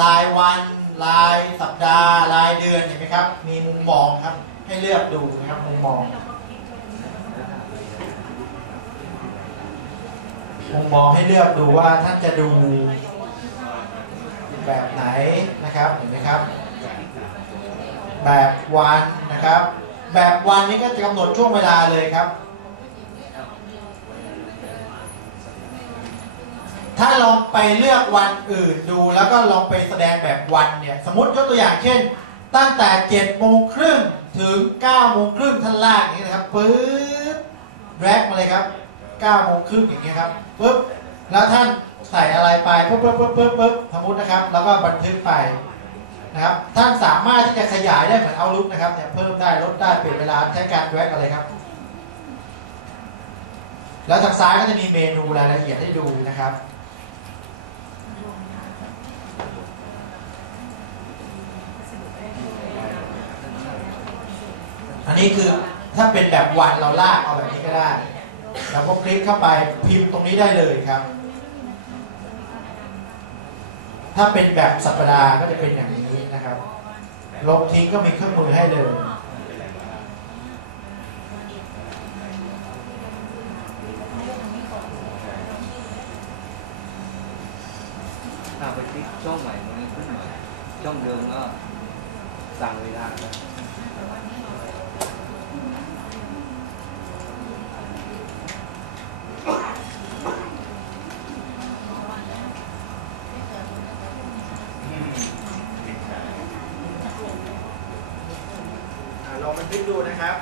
รายวันรายสัปดาห์รายเดือนเห็นไหมครับมีมุมมองครับให้เลือกดูนะครับมุมมองให้เลือกดูว่าท่านจะดูแบบไหนนะครับเห็นไหมครับแบบวันนะครับแบบวันนี้ก็จะกำหนดช่วงเวลาเลยครับถ้าลองไปเลือกวันอื่นดูแล้วก็ลองไปแสดงแบบวันเนี่ยสมมติยกตัวอย่างเช่นตั้งแต่7:30 ถึง9:30ท่านลากอย่างนี้นะครับปึ๊บแดรกมาเลยครับ9:30อย่างนี้ครับปึ๊บแล้วท่านใส่อะไรไปปึ๊บสมมตินะครับแล้วก็บันทึกไปนะครับท่านสามารถที่จะขยายได้เหมือนเอาลุกนะครับเนี่ยเพิ่มได้ลดได้เปลี่ยนเวลาใช้การแดรกอะไรครับแล้วทางซ้ายก็จะมีเมนูรายละเอียดให้ดูนะครับอันนี้คือถ้าเป็นแบบวันเราลากเอาแบบนี้ก็ได้เราก็คลิกเข้าไปพิมพ์ตรงนี้ได้เลยครับถ้าเป็นแบบสัปดาห์ก็จะเป็นอย่างนี้นะครับลบทิ้งก็มีเครื่องมือให้เลยถ้าไปคลิกช่องใหม่มันขึ้นใหม่ช่องเดิมก็สั่งเวลาครับลองบันทึกดูนะครับ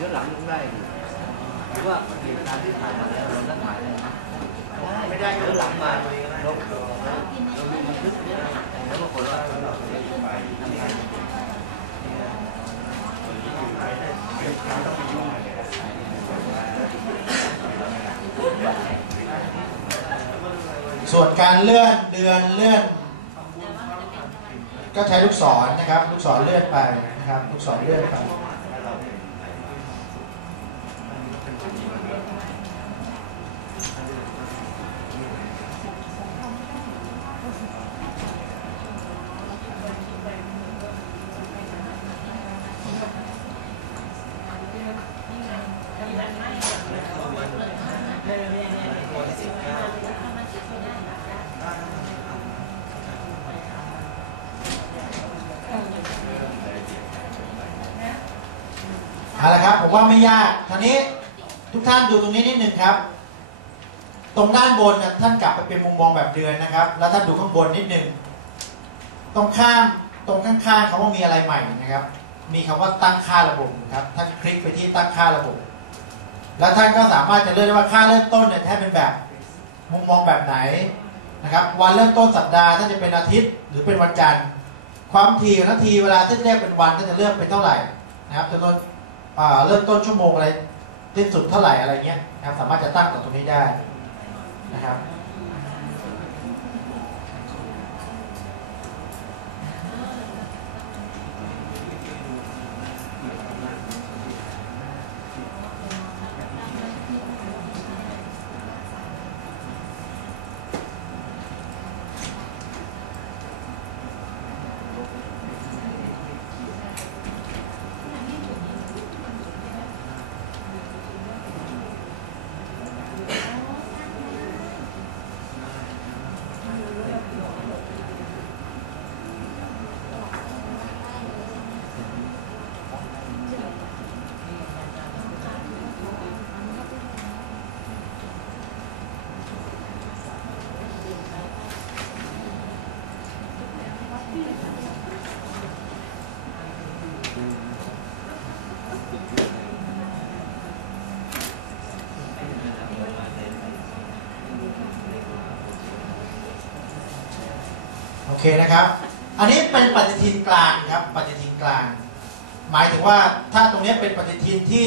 ย้อนหลังได้หรือว่าเหตุการณ์ที่ผ่านมาแล้วเราได้ถ่ายได้ไหมไม่ได้ย้อนหลังมาเรา มีบันทึกแล้วบางคนว่าเราไปทำงานส่วนการเลื่อนเดือนเลื่อนก็ใช้ลูกศรนะครับลูกศรเลื่อนไปนะครับลูกศรเลื่อนไปเอาละครับผมว่าไม่ยากทีนี้ทุกท่านดูตรงนี้นิดนึงครับตรงด้านบนท่านกลับไปเป็นมุมมองแบบเดือนนะครับแล้วท่านดูข้างบนนิดนึงตรงข้างๆเขาว่ามีอะไรใหม่นะครับมีคำว่าตั้งค่าระบบครับท่านคลิกไปที่ตั้งค่าระบบแล้วท่านก็สามารถจะเลือกได้ว่าค่าเริ่มต้นเนี่ยให้เป็นแบบมุมมองแบบไหนนะครับวันเริ่มต้นสัปดาห์ท่านจะเป็นอาทิตย์หรือเป็นวันจันทร์ความถี่นาทีเวลาที่เรียกเป็นวันท่านจะเลือกเป็นเท่าไหร่นะครับจำนวนเริ่มต้นชั่วโมงอะไรที่สุดเท่าไหร่อะไรเงี้ยนะครับสามารถจะตั้งตรงนี้ได้นะครับโอเคนะครับอันนี้เป็นปฏิทินกลางครับปฏิทินกลางหมายถึงว่าถ้าตรงนี้เป็นปฏิทินที่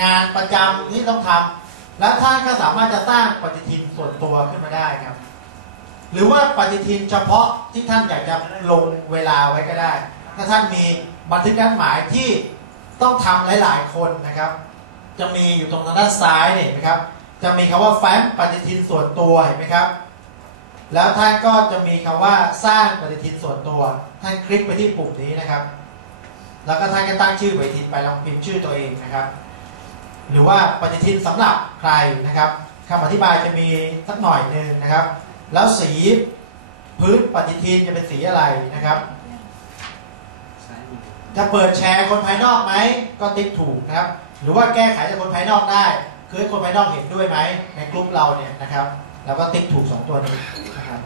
งานประจำที่ต้องทำแล้วท่านก็สามารถจะสร้างปฏิทินส่วนตัวขึ้นมาได้ครับหรือว่าปฏิทินเฉพาะที่ท่านอยากจะลงเวลาไว้ก็ได้ถ้าท่านมีบันทึกนัดหมายที่ต้องทำหลายๆคนนะครับจะมีอยู่ตรงทางด้านซ้ายเนี่ยนะครับจะมีคำว่าแฟ้มปฏิทินส่วนตัวเห็นไหมครับแล้วท่านก็จะมีคำว่าสร้างปฏิทินส่วนตัวท่านคลิกไปที่ปุ่มนี้นะครับแล้วก็ท่านก็ตั้งชื่อปฏิทินไปลองพิมพ์ชื่อตัวเองนะครับหรือว่าปฏิทินสำหรับใครนะครับคำอธิบายจะมีสักหน่อยนึงนะครับแล้วสีพื้นปฏิทินจะเป็นสีอะไรนะครับจะเปิดแชร์คนภายนอกไหมก็ติ๊กถูกนะครับหรือว่าแก้ไขจากคนภายนอกได้คือให้คนภายนอกเห็นด้วยไหมในกลุ่มเราเนี่ยนะครับแล้วก็ติ๊กถูก2ตัวนี้นะครับ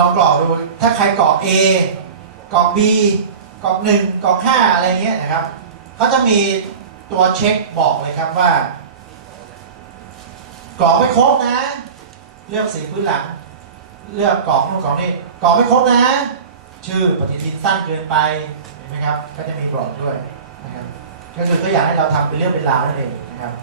ลองกรอกดูถ้าใครกรอก A กรอก B กรอก1กรอก5อะไรเงี้ยนะครับเขาจะมีตัวเช็คบอกเลยครับว่ากรอกไม่ครบนะเลือกสีพื้นหลังเลือกกรอกนู่นกรอกนี่กรอกไม่ครบนะชื่อปฏิทินสั้นเกินไปเห็นไหมครับก็จะมีบอกด้วยนะครับก็คือก็อยากให้เราทำเป็นเรื่องเป็นราวนั่นเองนะครับ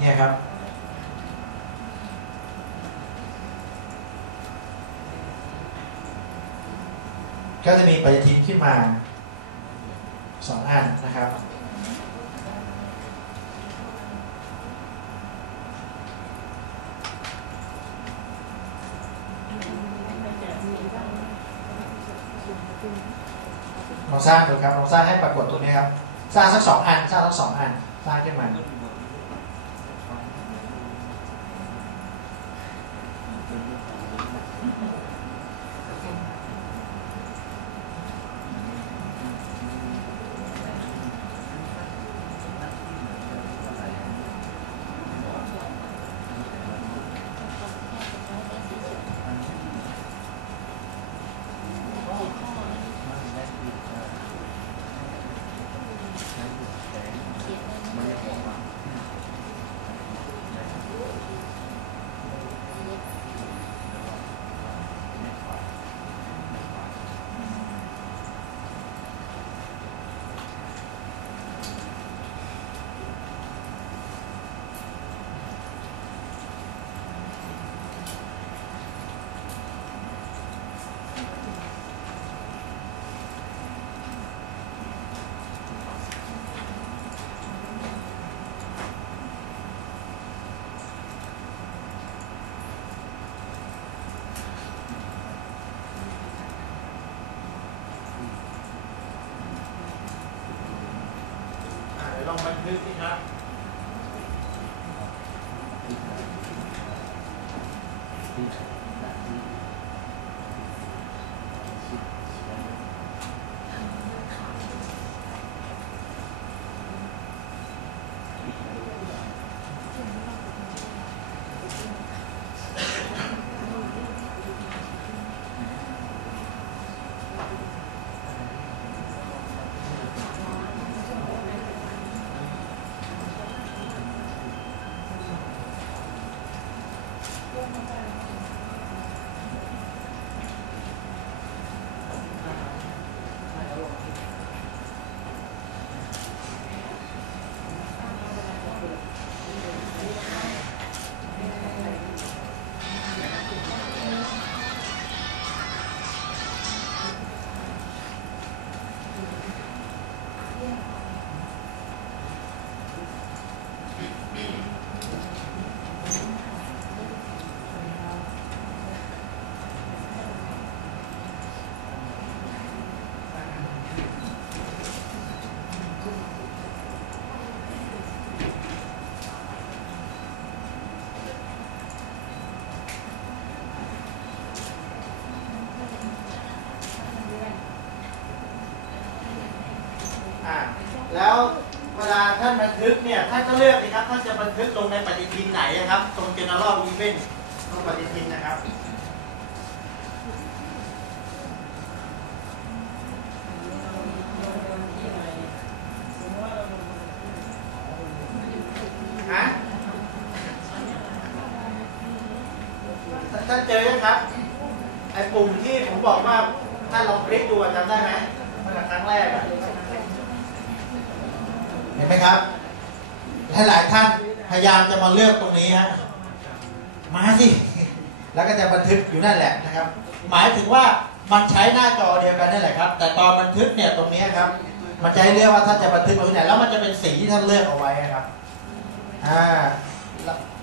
เนี่ยครับก็จะมีปฏิทินขึ้นมา2 อันนะครับ ลองสร้างดูครับลองสร้างให้ปรากฏตัวนี้ครับสร้างสัก2 อันสร้างสัก2 อันสร้างขึ้นมาลองบันทึกสิครับแล้วเวลาท่านบันทึกเนี่ยท่านก็เลือกสิครับท่านจะบันทึกลงในปฏิทินไหนนะครับตรง General Event ตรงปฏิทินนะครับท่านเจอยังครับไอ้ปุ่มที่ผมบอกว่าท่านลองคลิกดูจำได้ไหมเมื่อครั้งแรกเห็นไหมครับหลายท่านพยายามจะมาเลือกตรงนี้ฮะมาสิแล้วก็จะบันทึกอยู่นั่นแหละนะครับหมายถึงว่ามันใช้หน้าจอเดียวกันนั่นแหละครับแต่ตอนบันทึกเนี่ยตรงนี้ครับมันจะให้เลือกว่าท่านจะบันทึกตรงไหนแล้วมันจะเป็นสีที่ท่านเลือกเอาไว้ครับ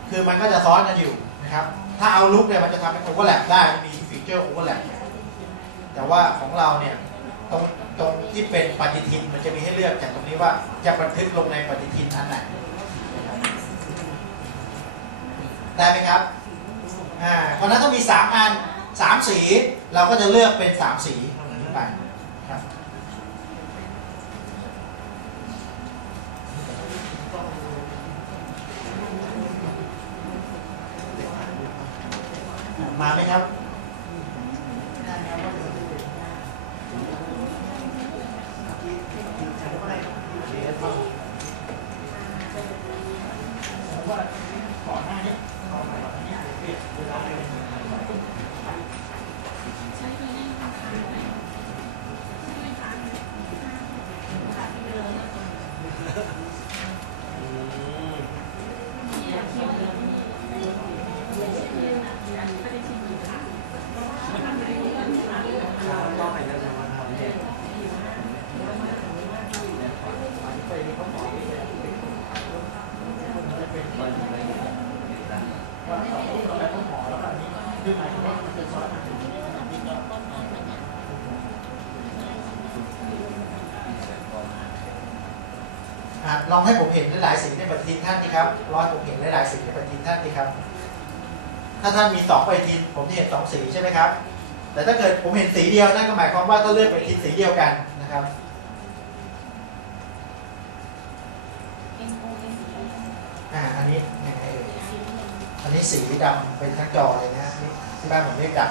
คือมันก็จะซ้อนกันอยู่นะครับถ้าเอาลุกเนี่ยมันจะทำเป็นโอเวอร์แลปได้มีฟีเจอร์โอเวอร์แลปแต่ว่าของเราเนี่ยตรงที่เป็นปฏิทินมันจะมีให้เลือกจากตรงนี้ว่าจะบันทึกลงในปฏิทินอันไหนได้ไหมครับเพราะนั้นต้องมี3 อัน3 สีเราก็จะเลือกเป็น3 สีขึ้นไปครับมาไหมครับก่อนหน้านี้เวลาคือหมายถึงว่ามันเป็นซอสอาหารที่ ลองให้ผมเห็นหลายๆสีในปฏิทินท่านดีครับลองให้ผมเห็นหลายๆสีในปฏิทินท่านดีครับถ้าท่านมี2ปฏิทินผมจะเห็น2สีใช่ไหมครับแต่ถ้าเกิดผมเห็นสีเดียวนั่นก็หมายความว่าต้องเลือกปฏิทินสีเดียวกันนะครับอันนี้ยังไงเอ่ยอันนี้สีดำเป็นทั้งจอเลยนะนี่ที่บ้านผมเรียกดำ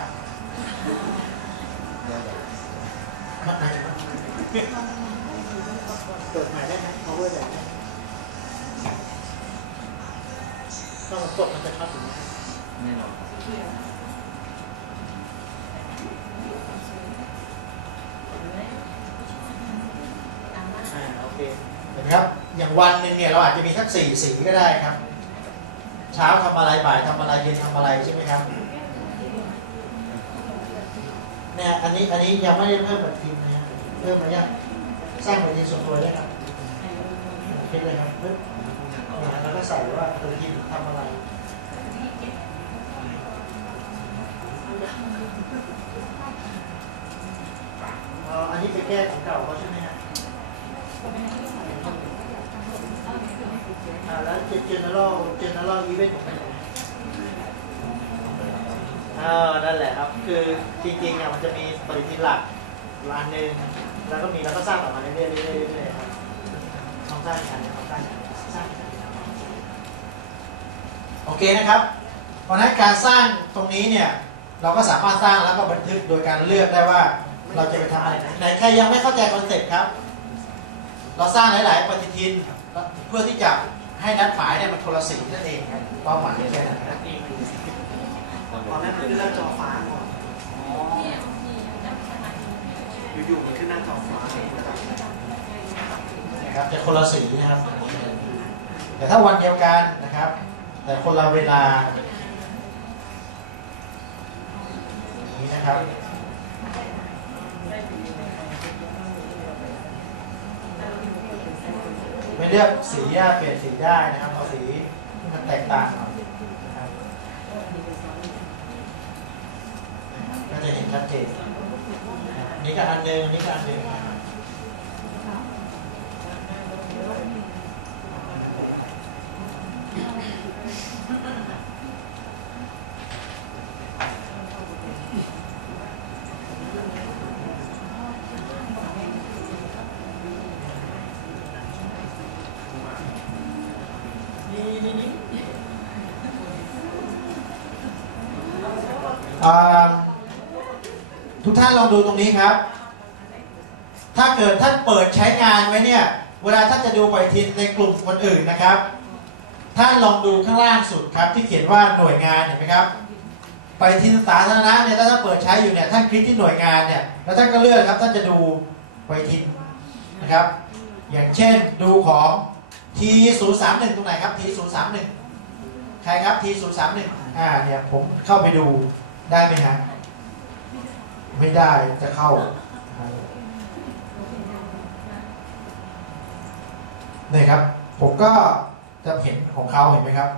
เปิดใหม่ได้ไหม power ได้ไหมต้องกดมันจะช็อตอยู่ไหมแน่นอนโอเคเห็นไหมครับอย่างวันหนึ่งเนี่ยเราอาจจะมีทั้ง4 สีก็ได้ครับเช้าทำอะไรบ่ายทำอะไรเย็นทำอะไรใช่ไหมครับเนี่ยอันนี้ยังไม่ได้เพิ่มปฏิทินนะเพิ่มมายังสร้างปฏิทินส่วนตัวได้ครับคิดเลยครับปึ๊บแล้วก็ใส่ว่าปฏิทินทำอะไรอันนี้ไปแก้ของเก่าเขาใช่ไหมฮะแล้วgeneral event ของมันนั่นแหละครับคือจริงๆมันจะมีปฏิทินหลักร้านหนึ่งแล้วก็สร้างออกมาเรื่อยๆครับต้องสร้างกันโอเคนะครับเพราะฉะนั้นการสร้างตรงนี้เนี่ยเราก็สามารถสร้างแล้วก็บันทึกโดยการเลือกได้ว่าเราจะไปทำอะไรไหนใครยังไม่เข้าใจคอนเซ็ปต์ครับเราสร้างหลายๆปฏิทินเพื่อที่จะให้นัดหมายเนี่ยมันคนละสีนั่นเองครับเป้าหมายแค่นั้นครับตอนแรกมันขึ้นหน้าจอฟ้าก่อนอยู่ๆมันขึ้นหน้าจอฟ้านะครับจะคนละสีนะครับแต่ถ้าวันเดียวกันนะครับแต่คนละเวลาอย่างนี้นะครับไม่เลือกสีเปลี่ยนสีได้นะครับเอาสีที่มันแตกต่างหน่อยนะครับก็จะเห็นชัดเจนนี่ก็อันหนึ่งนี่ก็อันหนึ่งทุกท่านลองดูตรงนี้ครับถ้าเกิดท่านเปิดใช้งานไว้เนี่ยเวลาท่านจะดูปฏิทินในกลุ่มคนอื่นนะครับท่านลองดูข้างล่างสุดครับที่เขียนว่าหน่วยงานเห็นไหมครับปฏิทินสาธารณะเนี่ยถ้าท่านเปิดใช้อยู่เนี่ยท่านคลิกที่หน่วยงานเนี่ยแล้วท่านก็เลือกครับท่านจะดูปฏิทินนะครับอย่างเช่นดูของ T031 ตรงไหนครับ T031 ใครครับ T031 เนี่ยผมเข้าไปดูได้ไหมฮะไม่ได้จะเข้านี่ครับผมก็จะเห็นของเขาเห็นไหมครับ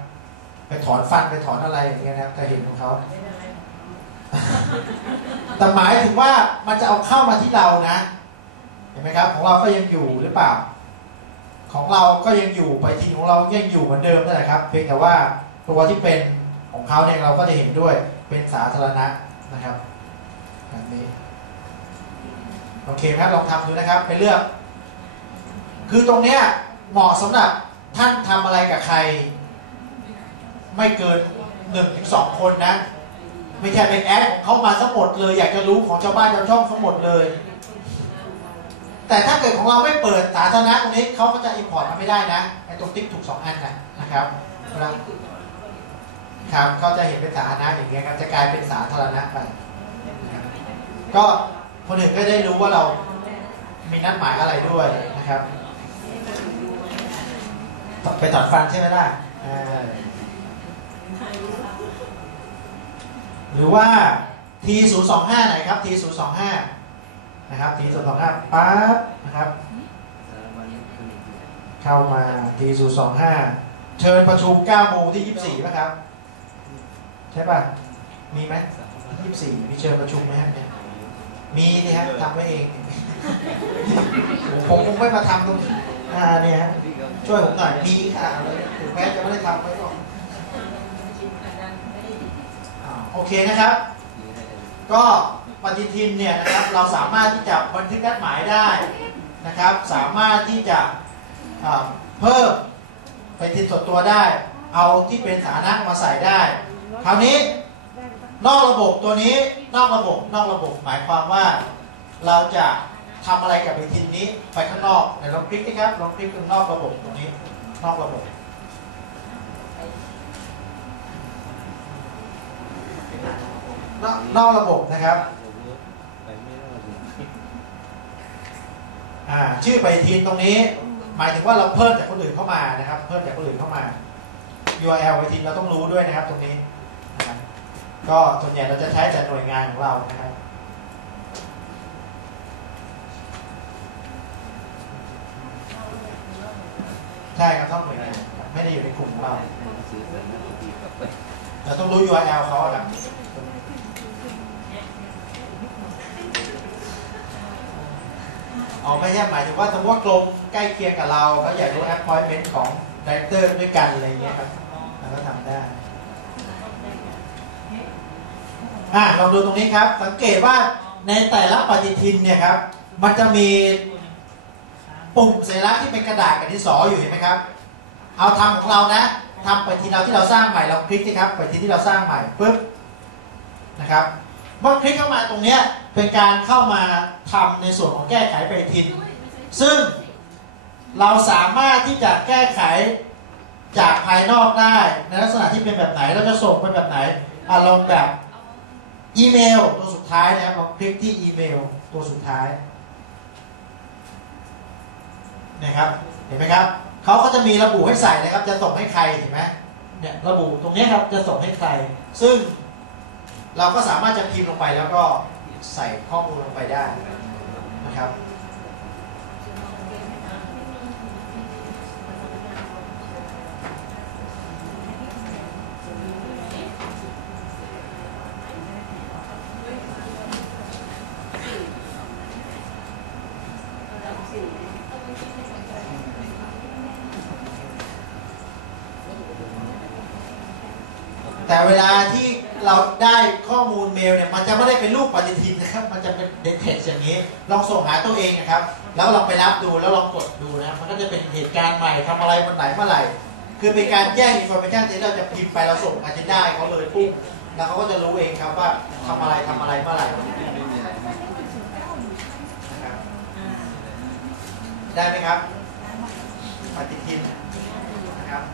ไปถอนฟันไปถอนอะไรอย่างเงี้ยนะจะเห็นของเขาแต่หมายถึงว่ามันจะเอาเข้ามาที่เรานะเห็นไหมครับของเราก็ยังอยู่หรือเปล่าของเราก็ยังอยู่ไปทีของเรายังอยู่เหมือนเดิมนั่นแหละครับเพียงแต่ว่าตัวที่เป็นของเขาเนี่ยเราก็จะเห็นด้วยเป็นสาธารณะนะครับแบบนี้โอเคครับลองทำดูนะครับไปเลือกคือตรงเนี้ยเหมาะสำหรับท่านทำอะไรกับใครไม่เกิน 1-2 คนนะไม่ใช่เป็นแอดของเขามาทั้งหมดเลยอยากจะรู้ของชาวบ้านชาวช่องทั้งหมดเลยแต่ถ้าเกิดของเราไม่เปิดสาธารณะตรงนี้เขาก็จะอิมพอร์ตมาไม่ได้นะไอ้ตรงติ๊กถูก2 อันนะครับครับเขาจะเห็นเป็นสาธารณะอย่างเงี้ยครับจะกลายเป็นสาธารณะไปก็คนอื่นก็ได้รู้ว่าเรามีนัดหมายอะไรด้วยนะครับไปถอนฟันใช่ไหมล่ะหรือว่า T025 ไหนครับ T025 นะครับ T025 ปั๊บนะครับเข้ามา T025 เชิญประชุม9 โมงที่ 24ป่ะครับใช่ป่ะมีไหม24มีเชิญประชุมไหมครับเนี่ยมีนี่ฮะทำไว้เองผมคงไม่มาทำตรงนี้ เนี่ยฮะช่วยผมหน่อยมีค่ะเลยถึงแม้จะไม่ได้ทำไว้ก่อนโอเคนะครับ ก็ปฏิทินเนี่ยนะครับเราสามารถที่จะบันทึกนัดหมายได้นะครับ สามารถที่จะเพิ่มปฏิทินส่วนตัวได้เอาที่เป็นสถานะมาใส่ได้คราวนี้นอกระบบตัวนี้นอกระบบหมายความว่าเราจะทำอะไรกับปฏิทินนี้ไปข้างนอกเดี๋ยวลองคลิกนะครับลองคลิกตรงนอกระบบตรงนี้นอกระบบนอกระบบนะครับชื่อปฏิทินตรงนี้หมายถึงว่าเราเพิ่มจากคนอื่นเข้ามานะครับเพิ่มจากคนอื่นเข้ามา URL ปฏิทินเราต้องรู้ด้วยนะครับตรงนี้นะครับก็ส่วนใหญ่เราจะใช้แต่หน่วยงานของเรานะครับใช่ครับต้องหน่วยงานไม่ได้อยู่ในกลุ่มของเราเราต้องรู้ URL เขาครับไม่ใช่หมายถึงว่าสมมติว่ากลมใกล้เคียงกับเราเขาอยากรู้ appointment ของ director ด้วยกันอะไรเงี้ยครับเราก็ทำได้ลองดูตรงนี้ครับสังเกตว่าในแต่ละปฏิทินเนี่ยครับมันจะมีปุ่มสัญลักษณ์ที่เป็นกระดาษกับดินสออยู่เห็นไหมครับเอาทำของเรานะทำปฏิทินเราที่เราสร้างใหม่เราคลิกที่ครับปฏิทินที่เราสร้างใหม่ปุ๊บนะครับเมื่อคลิกเข้ามาตรงนี้เป็นการเข้ามาทำในส่วนของแก้ไขปฏิทินซึ่งเราสามารถที่จะแก้ไขจากภายนอกได้ในลักษณะที่เป็นแบบไหนเราจะส่งเป็นแบบไหนลองแบบอีเมลตัวสุดท้ายนะครับเราคลิกที่อีเมลตัวสุดท้ายนะครับเห็นไหมครับเขาก็จะมีระบุให้ใส่นะครับจะส่งให้ใครเห็นไหมเนี่ยระบุตรงนี้ครับจะส่งให้ใครซึ่งเราก็สามารถจะพิมพ์ลงไปแล้วก็ใส่ข้อมูลลงไปได้นะครับแต่เวลาที่เราได้ข้อมูลเมลเนี่ยมันจะไม่ได้เป็นรูปปฏิทินนะครับมันจะเป็นเด็กๆอย่างนี้ลองส่งหาตัวเองนะครับแล้วลองไปรับดูแล้วลองกดดูนะมันก็จะเป็นเหตุการณ์ใหม่ทำอะไรวันไหนเมื่อไหร่คือเป็นการแย่งอินโฟเมชันที่เราจะพิมพ์ไปเราส่งอาเจนดาเขาเลยปุ๊บแล้วเขาก็จะรู้เองครับว่าทำอะไรเมื่อไหร่ได้ไหมครับปฏิทินนะครับ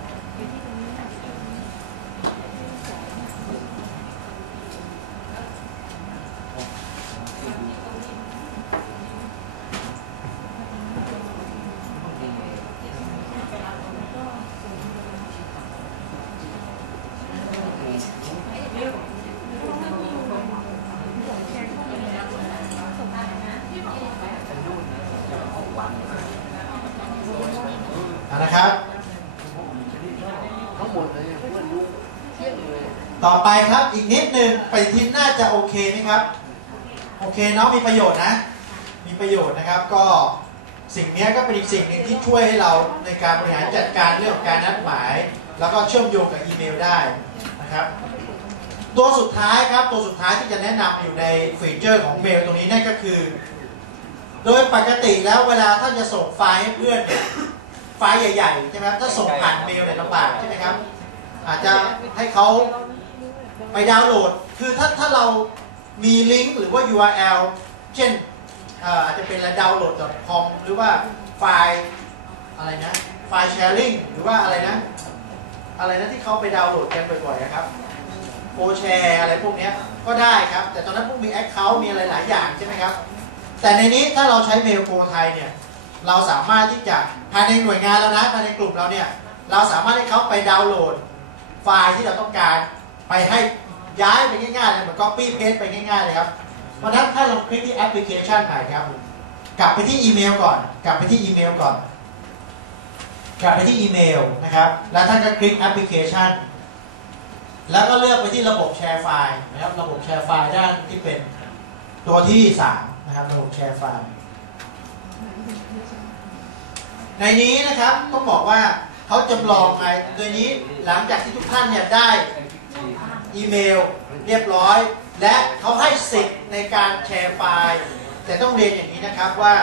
นะครับทั้งหมดเลยเพื่อนรู้เที่ยงเลยต่อไปครับอีกนิดนึงปฏิทินน่าจะโอเคไหมครับโอเคเนาะมีประโยชน์นะมีประโยชน์นะครับก็สิ่งนี้ก็เป็นอีกสิ่งหนึ่งที่ช่วยให้เราในการบริหารจัดการเรื่องของการนัดหมายแล้วก็เชื่อมโยงกับอีเมลได้นะครับตัวสุดท้ายครับตัวสุดท้ายที่จะแนะนำอยู่ในฟีเจอร์ของเมลตรงนี้นั่นก็คือโดยปกติแล้วเวลาท่านจะส่งไฟล์ให้เพื่อนเนี่ยไฟล์ใหญ่ๆใช่ไหมครับถ้าส่งผ่านเมลเนี่ยลำบากใช่ไหมครับอาจจะให้เขาไปดาวน์โหลดคือถ้าเรามีลิงก์หรือว่า URL เช่นอาจจะเป็นอะไร download.com หรือว่าไฟล์อะไรนะไฟล์ sharing หรือว่าอะไรนะที่เขาไปดาวน์โหลดกันบ่อยๆครับโฟแชร์อะไรพวกนี้ก็ได้ครับแต่ตอนนั้นพวกมี account มีอะไรหลายอย่างใช่ไหมครับแต่ในนี้ถ้าเราใช้เมลโกไทยเนี่ยเราสามารถที่จะภายในหน่วยงานแล้วนะภายในกลุ่มเราเนี่ยเราสามารถให้เขาไปดาวน์โหลดไฟล์ที่เราต้องการไปให้ย้ายไปง่ายๆเลยเหมือน copy paste ไปง่ายๆเลยครับเพราะฉะนั้นถ้าเราคลิกที่แอปพลิเคชันใหม่ครับกลับไปที่อีเมลก่อนกลับไปที่อีเมลนะครับแล้วท่านก็คลิกแอปพลิเคชันแล้วก็เลือกไปที่ระบบแชร์ไฟล์นะครับระบบแชร์ไฟล์ด้านที่เป็นตัวที่3นะครับระบบแชร์ไฟล์ ในนี้นะครับต้องบอกว่าเขาจำลองไงโดยนี้หลังจากที่ทุกท่านเนี่ยได้อีเมลเรียบร้อยและเขาให้สิทธิ์ในการแชร์ไฟล์แต่ต้องเรียนอย่างนี้นะครับว่า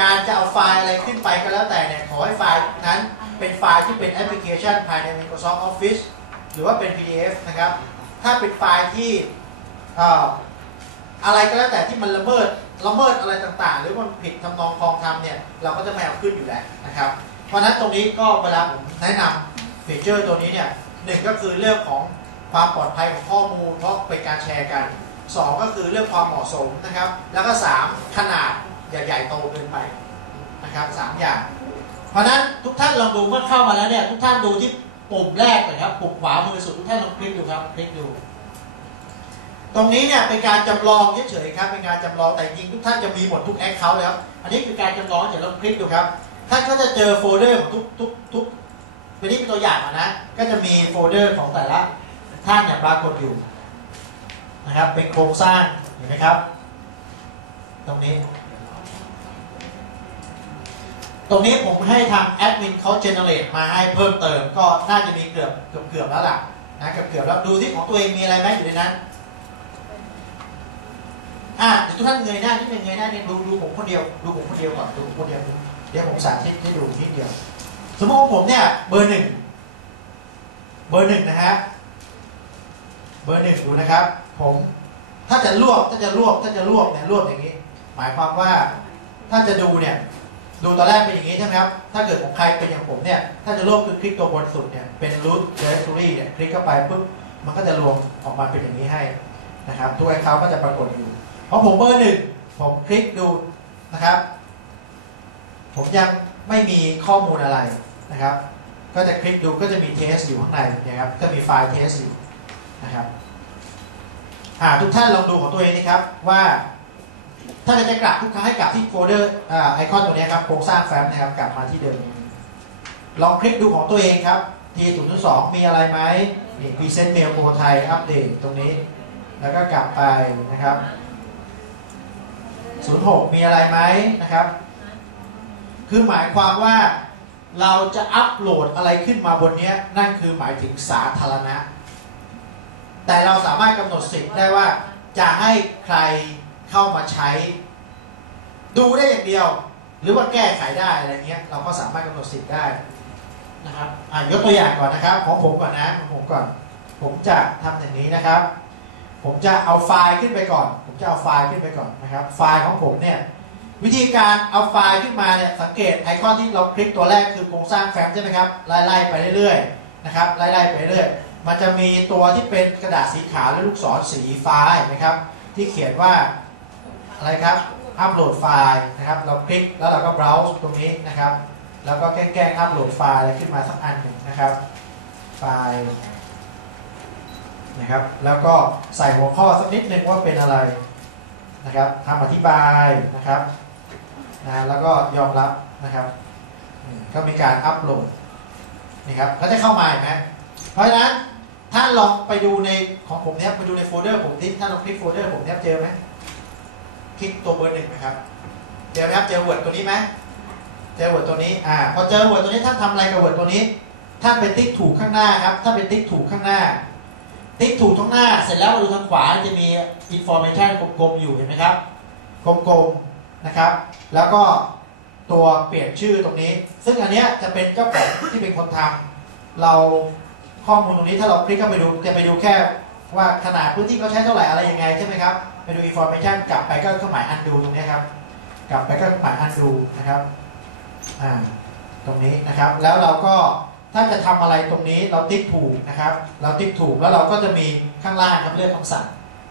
การจะเอาไฟล์อะไรขึ้นไปก็แล้วแต่เนี่ยขอให้ไฟล์นั้นเป็นไฟล์ที่เป็นแอปพลิเคชันภายใน Microsoft Office หรือว่าเป็น PDF นะครับถ้าเป็นไฟล์ที่อะไรก็แล้วแต่ที่มันละเมิดอะไรต่างๆหรือมันผิดทำนองคลองธรรมเนี่ยเราก็จะไม่เอาขึ้นอยู่แล้วนะครับเพราะฉะนั้นตรงนี้ก็เวลาผมแนะนำฟีเจอร์ตัวนี้เนี่ยหนึ่งก็คือเรื่องของความปลอดภัยของข้อมูลเพราะเป็นการแชร์กัน2ก็คือเรื่องความเหมาะสมนะครับแล้วก็3ขนาดใหญ่ๆโตเกินไปนะครับ3อย่างเพราะฉะนั้นทุกท่านลองดูเมื่อเข้ามาแล้วเนี่ยทุกท่านดูที่ปุ่มแรกเลยครับปุ่มขวามือสุดทุกท่านลองคลิกดูครับคลิกดูตรงนี้เนี่ยเป็นการจำลองเฉยๆครับเป็นการจำลองแต่จริงทุกท่านจะมีหมดทุกแอคเคาท์เลยครับอันนี้คือการจำลองเดี๋ยวลองคลิกดูครับท่านก็จะเจอโฟลเดอร์ของทุกวันนี้เป็นตัวอย่างนะก็จะมีโฟลเดอร์ของแต่ละท่านเนี่ยปรากฏอยู่นะครับเป็นโครงสร้างเห็นไหมครับตรงนี้ผมให้ทางแอดมินเขาเจเนเรตมาให้เพิ่มเติมก็น่าจะมีเกือบแล้วล่ะนะเกือบแล้วดูที่ของตัวเองมีอะไรไหมอยู่ในนั้นเดี๋ยวทุกท่านเงยหน้านิดนึงเงยหน้าเนี่ยดูผมคนเดียวก่อนดูผมคนเดียวเดี๋ยวผมสาธิตให้ดูนิดเดียวสมมติว่าผมเนี่ยเบอร์หนึ่งนะฮะเบอร์หนึ่งดูนะครับผมถ้าจะรวบเนี่ยรวบอย่างนี้หมายความว่าถ้าจะดูเนี่ยดูตอนแรกเป็นอย่างนี้ใช่ไหมครับถ้าเกิดของใครเป็นอย่างผมเนี่ยถ้าจะรวบคือคลิกตัวบนสุดเนี่ยเป็น root directory เนี่ยคลิกเข้าไปปุ๊บมันก็จะรวมออกมาเป็นอย่างนี้ให้นะครับตัวไอเขาก็จะปรากฏอยู่เพราะผมเบอร์หนึ่งผมคลิกดูนะครับผมยังไม่มีข้อมูลอะไรนะครับก็จะคลิกดูก็จะมี test อยู่ข้างในนะครับก็มีไฟล์ test อยู่นะครับทุกท่านลองดูของตัวเองนะครับว่าถ้าจะกลับทุกครั้งให้กลับที่โฟลเดอร์ไอคอนตัวนี้ครับโครงสร้างแฟ้มนะครับกลับมาที่เดิมลองคลิกดูของตัวเองครับ T0.2 มีอะไรไหมนี่ Present Mail Pro Thai อัปเดตตรงนี้แล้วก็กลับไปนะครับ06มีอะไรไหมนะครับคือหมายความว่าเราจะอัปโหลดอะไรขึ้นมาบนนี้นั่นคือหมายถึงสาธารณะแต่เราสามารถกำหนดสิทธิ์ได้ว่าจะให้ใครเข้ามาใช้ดูได้อย่างเดียวหรือว่าแก้ไขได้อะไรเงี้ยเราก็สามารถกำหนดสิทธิ์ได้นะครับยกตัวอย่างก่อนนะครับของผมก่อนนะของผมก่อนผมจะทำอย่างนี้นะครับผมจะเอาไฟล์ขึ้นไปก่อนนะครับไฟล์ของผมเนี่ยวิธีการเอาไฟล์ขึ้นมาเนี่ยสังเกตไอคอนที่เราคลิกตัวแรกคือโครงสร้างแฟ้มใช่ไหมครับไล่ไปเรื่อยๆนะครับไล่ไปเรื่อยมันจะมีตัวที่เป็นกระดาษสีขาวและลูกศรสีฟ้านะครับที่เขียนว่าอะไรครับอัปโหลดไฟล์นะครับเราคลิกแล้วเราก็ browse ตรงนี้นะครับแล้วก็แกล้งอัปโหลดไฟล์อะไรขึ้นมาสักอันหนึ่งนะครับไฟล์นะครับแล้วก็ใส่หัวข้อสักนิดนึงว่าเป็นอะไรนะครับคำอธิบายนะครับแล้วก็ยอมรับนะครับก็มีการอัปโหลดนี่ครับก็จะเข้ามาเห็นไหมเพราะฉะนั้นท่านลองไปดูในของผมเนี่ยไปดูในโฟลเดอร์ผมที่ท่านลองคลิกโฟลเดอร์ผมเนี่ยเจอไหมคลิกตัวเบอร์หนึ่งนะครับเจอไหมครับเจอ Word ตัวนี้ไหมเจอ Word ตัวนี้พอเจอ Word ตัวนี้ท่านทำอะไรกับ Word ตัวนี้ท่านไปติ๊กถูกข้างหน้าครับถ้าเป็นติ๊กถูกข้างหน้าติ๊กถูกข้างหน้าเสร็จแล้วมาดูทางขวาจะมี information กลมๆอยู่เห็นไหมครับกลมๆนะครับแล้วก็ตัวเปลี่ยนชื่อตรงนี้ซึ่งอันนี้จะเป็นเจ้าของที่เป็นคนทำเราข้อมูลตรงนี้ถ้าเราคลิกเข้าไปดูจะไปดูแค่ว่าขนาดพื้นที่เขาใช้เท่าไหร่อะไรยังไงใช่ไหมครับไปดู information กลับไปก็เครื่องหมาย undo ตรงนี้ครับกลับไปก็เครื่องหมาย undo นะครับตรงนี้นะครับแล้วเราก็ถ้าจะทำอะไรตรงนี้เราติ๊กถูกนะครับเราติ๊กถูกแล้วเราก็จะมีข้างล่างครับเลือกคำสั่ง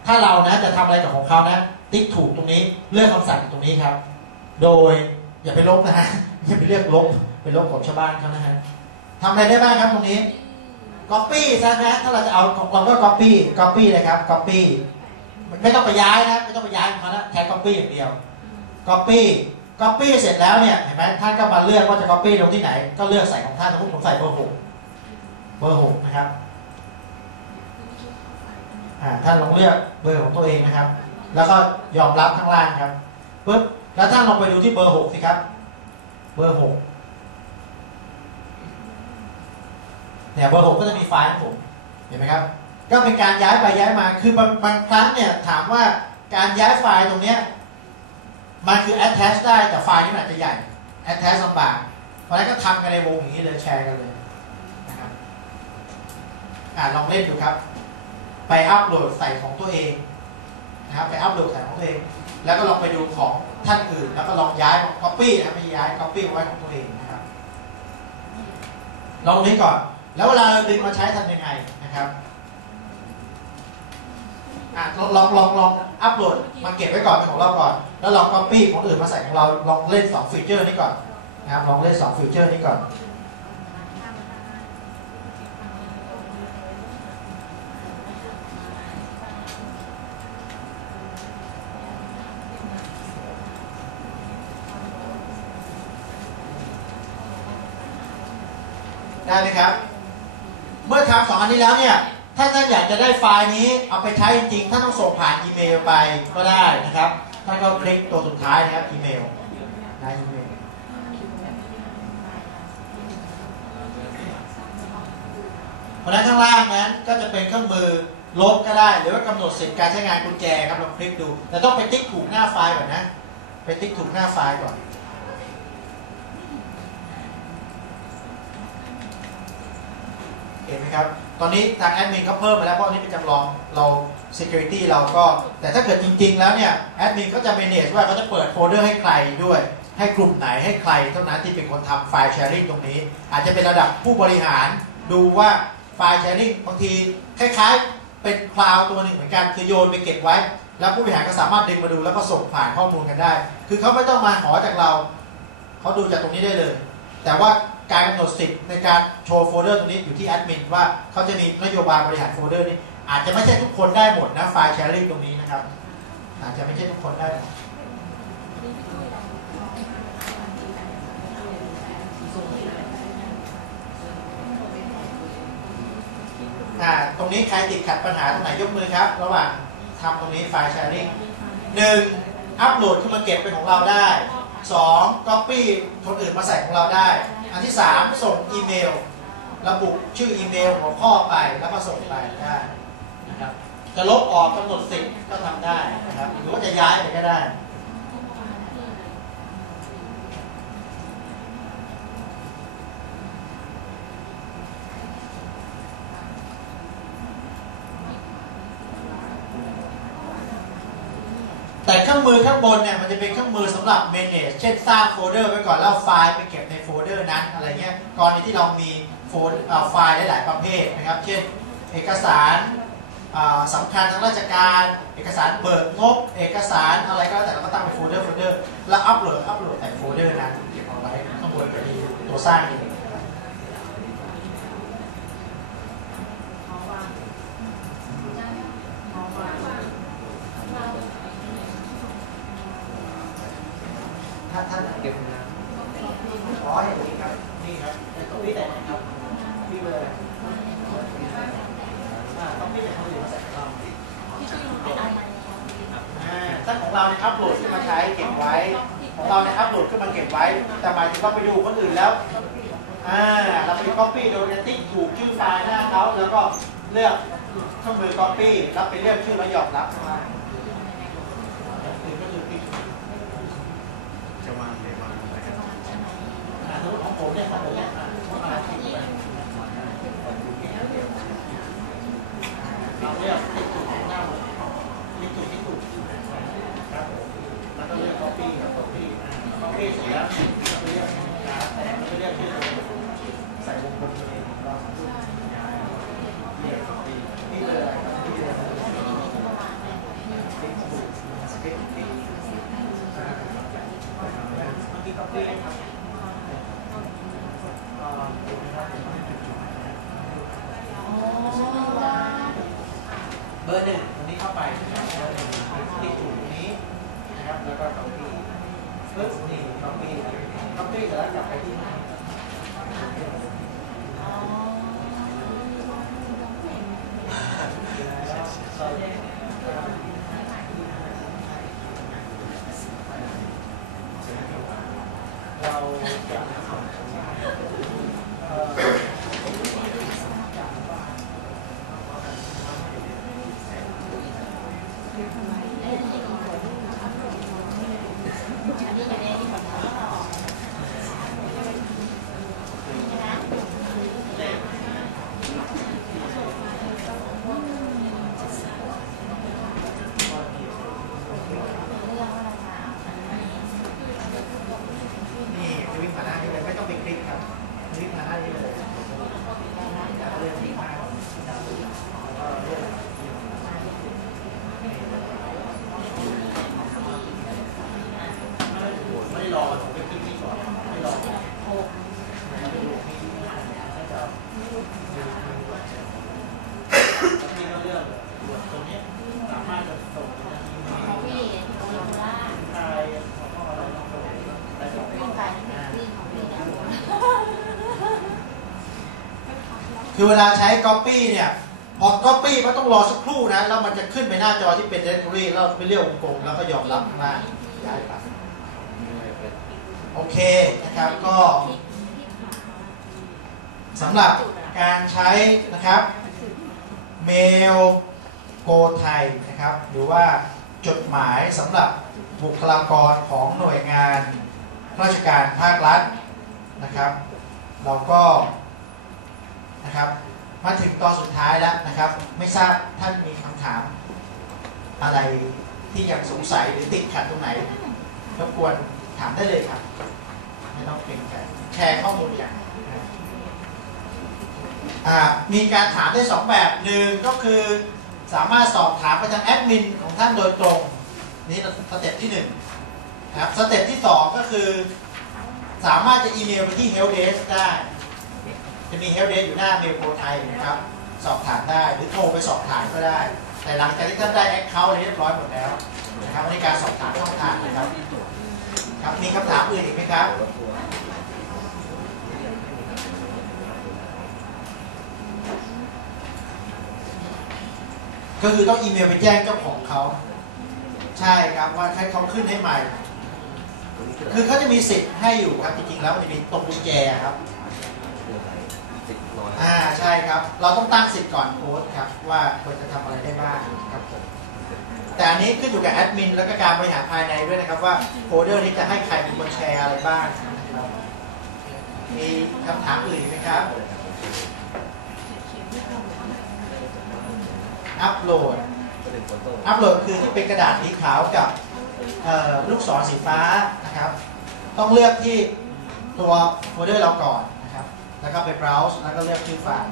ถ้าเรานะจะทำอะไรกับของเขานะติ๊กถูกตรงนี้เลือกคำสั่งตรงนี้ครับโดยอย่าไปลบนะฮะอย่าไปเลือกลบไปลบของชาวบ้านเขานะฮะทำอะไรได้บ้างครับตรงนี้ copy ซะนะถ้าเราจะเอาของเราก็ copy เลยครับ copy ไม่ต้องไปย้ายนะไม่ต้องไปย้ายเขานะแค่ copy อย่างเดียว copy เสร็จแล้วเนี่ยเห็นไหมท่านก็มาเลือกว่าจะ copy ลงที่ไหนก็เลือกใส่ของท่านสมมติผมใส่เบอร์6นะครับท่านลองเลือกเบอร์ของตัวเองนะครับแล้วก็ยอมรับข้างล่างครับปุ๊บแล้วท่านลองไปดูที่เบอร์6สิครับเบอร์6 เนี่ยเบอร์ 6ก็จะมีไฟล์ของผมเห็นไหมครับก็เป็นการย้ายไปย้ายมาคือบางครั้งเนี่ยถามว่าการย้ายไฟล์ตรงเนี้ยมันคือ attach ได้แต่ไฟล์นี้มันอาจจะใหญ่ attach ลำบากเพราะฉะนั้นก็ทำกันในวงอย่างนี้เลยแชร์กันเลยนะครับลองเล่นดูครับไปอัปโหลดใส่ของตัวเองนะครับไปอัปโหลดใส่ของตัวเองแล้วก็ลองไปดูของท่านอื่นแล้วก็ลองย้าย copy นะไม่ย้าย copy ไว้ของตัวเองนะครับลองตรงนี้ก่อนแล้วเวลาเราดึงมาใช้ทำยังไงนะครับลองอัปโหลดมาเก็บไว้ก่อนเป็นของเราก่อนแล้วลอง copy ของอื่นมาใส่ของเราลองเล่น2ฟีเจอร์นี้ก่อนนะครับลองเล่น2ฟีเจอร์นี้ก่อนได้ไหมครับเมื่อทำ2อันนี้แล้วเนี่ยถ้าท่านอยากจะได้ไฟล์นี้เอาไปใช้จริงๆท่านต้องส่งผ่านอีเมลไปก็ได้นะครับท่านก็คลิกตัวสุดท้ายนะครับอีเมลนะอีเมลเพราะฉะนั้นข้างล่างนั้นก็จะเป็นเครื่องมือลบก็ได้หรือว่ากำหนดสิทธิการใช้งานกุญแจครับลองคลิกดูแต่ต้องไปติ๊กถูกหน้าไฟล์ก่อนนะไปติ๊กถูกหน้าไฟล์ก่อนเห็นไหมครับตอนนี้ทางแอดมินเขาเพิ่มมาแล้วเพราะอันนี้เป็นจำลองเรา security เราก็แต่ถ้าเกิดจริงๆแล้วเนี่ยแอดมินก็จะ manage ว่าเขาจะเปิดโฟลเดอร์ให้ใครด้วยให้กลุ่มไหนให้ใครเท่านั้นที่เป็นคนทำไฟล์ sharing ตรงนี้อาจจะเป็นระดับผู้บริหารดูว่าไฟล์ sharing บางทีคล้ายๆเป็นคลาวด์ตัวหนึ่งเหมือนกันคือโยนไปเก็บไว้แล้วผู้บริหารก็สามารถดึงมาดูแล้วก็ส่งผ่านข้อมูลกันได้คือเขาไม่ต้องมาขอจากเราเขาดูจากตรงนี้ได้เลยแต่ว่าการกำหนดสิทธิ์ในการโชว์โฟลเดอร์ตรงนี้อยู่ที่แอดมินว่าเขาจะมีนโยบายบริหารโฟลเดอร์นี้อาจจะไม่ใช่ทุกคนได้หมดนะไฟล์แชร์ลิงตรงนี้นะครับอาจจะไม่ใช่ทุกคนได้หมดตรงนี้ใครติดขัดปัญหาตรงไหนยกมือครับระหว่างทำตรงนี้ไฟล์แชร์ลิง1อัปโหลดขึ้นมาเก็บเป็นของเราได้2 copy คนอื่นมาใส่ของเราได้อันที่3ส่งอีเมลระบุชื่ออีเมลหัวข้อไปแล้วก็ส่งไปได้นะครับจะลบออกกำหนดสิทธิ์ก็ทำได้นะครับหรือว่าจะย้ายไปก็ได้แต่เครื่องมือข้างบนเนี่ยมันจะเป็นเครื่องมือสำหรับ manage เช่นสร้างโฟลเดอร์ไว้ก่อนแล้วไฟล์ไปเก็บในโฟลเดอร์นั้นอะไรเงี้ยกรณีที่เรามีไฟล์หลายๆประเภทนะครับเช่นเอกสารสำคัญทางราชการเอกสารเบิกงบเอกสารอะไรก็แล้วแต่เราก็ตั้งเป็นโฟลเดอร์แล้วอัปโหลดแต่โฟลเดอร์นั้นเก็บเอาไว้ข้างบนจะมีตัวสร้างเองท่านเก็บนะอย่างนี้ครับนี่ครับตรงนี้แต่ไหนครับพี่เบอร์ต้องพี่แต่คนอื่นมาใส่ของเราถ้าของเราในอัปโหลดขึ้นมาใช้เก็บไว้ของเราในอัปโหลดขึ้นมาเก็บไว้แต่หมายถึงเราไปดูคนอื่นแล้วเราไป copy โดยติ๊กถูกชื่อไฟล์หน้าเขาแล้วก็เลือกเครื่องมือ copy แล้วไปเลือกชื่อแล้วยอมรับมาของผมเนี่ยของผมเนี่ยเราเลือกที่ถูกหน้าที่ถูกครับแล้วก็เลือก copy กับ copy เสร็จแล้วเลือกชื่อใส่วงกลมตัวเองเราเลือก copy นี่เลยอะไรครับนี่เลยติ๊กเมื่อกี้ copy ครับเบอร์ 1ตรงนี้เข้าไปนะครับเบอร์ 1ที่ถูกตรงนี้นะครับแล้วก็ copy ปึ๊บนี่ copy เสร็จแล้วกลับไปที่เราจะ นี่วิ่งมาหน้านี้เลยไม่ต้องไปคลิกครับวิ่งมาหน้านี้เลยแล้วเรื่องนี้มากแล้วก็เรื่องไม่ได้รอผมไปคลิกนี่ก่อนไม่รอที่ก็เรื่องบทตรงนี้สามารถจะส่งไปยังอีเมลใครขออะไรต้องส่งไปส่งคือเวลาใช้ Copy เนี่ยพอ Copy มันต้องรอสักครู่นะแล้วมันจะขึ้นไปหน้าจอที่เป็น Directory แล้วไปเลือกวงกลมแล้วก็ยอมรับข้างล่างย้ายไปโอเคนะครับก็สำหรับการใช้นะครับเมลโกไทยนะครับหรือว่าจดหมายสำหรับบุคลากรของหน่วยงานราชการภาครัฐนะครับเราก็นะครับมาถึงตอนสุดท้ายแล้วนะครับไม่ทราบท่านมีคำถามอะไรที่ยังสงสัยหรือติดขัดตรงไหนรบกวนถามได้เลยครับไม่ต้องเกรงใจแชร์ข้อมูลอย่างมีการถามได้2แบบหนึ่งก็คือสามารถสอบถามไปทางแอดมินของท่านโดยตรงนี่สเต็ปที่1นะครับสเต็ปที่2ก็คือสามารถจะอีเมลไปที่ helpdesk ได้จะมี helpdesk อยู่หน้าเมลโปรไทยนะครับสอบถามได้หรือโทรไปสอบถามก็ได้แต่หลังจากที่ท่านได้ account เรียบร้อยหมดแล้วนะครับในการสอบถามช่องทางนะครับครับมีคำถามอื่นอีกไหมครับก็คือต้องอีเมลไปแจ้งเจ้าของเขาใช่ครับว่าให้เขาขึ้นให้ใหม่คือเขาจะมีสิทธิ์ให้อยู่ครับจริงๆแล้วมันจะมีตรงกุญแจครับใช่ครับเราต้องตั้งสิทธิ์ก่อนโพสต์ครับว่าควรจะทำอะไรได้บ้างครับผมแต่อันนี้ขึ้นอยู่กับแอดมินและก็การบริหารภายในด้วยนะครับว่าโฟลเดอร์นี้จะให้ใครเป็นคนแชร์อะไรบ้างนะครับมีคำถามอื่นไหมครับอัปโหลดคือที่เป็นกระดาษสีขาวกับลูกศรสีฟ้านะครับต้องเลือกที่ตัวโฟลเดอร์เราก่อนนะครับแล้วก็ไป browse แล้วก็เลือกชื่อไฟล์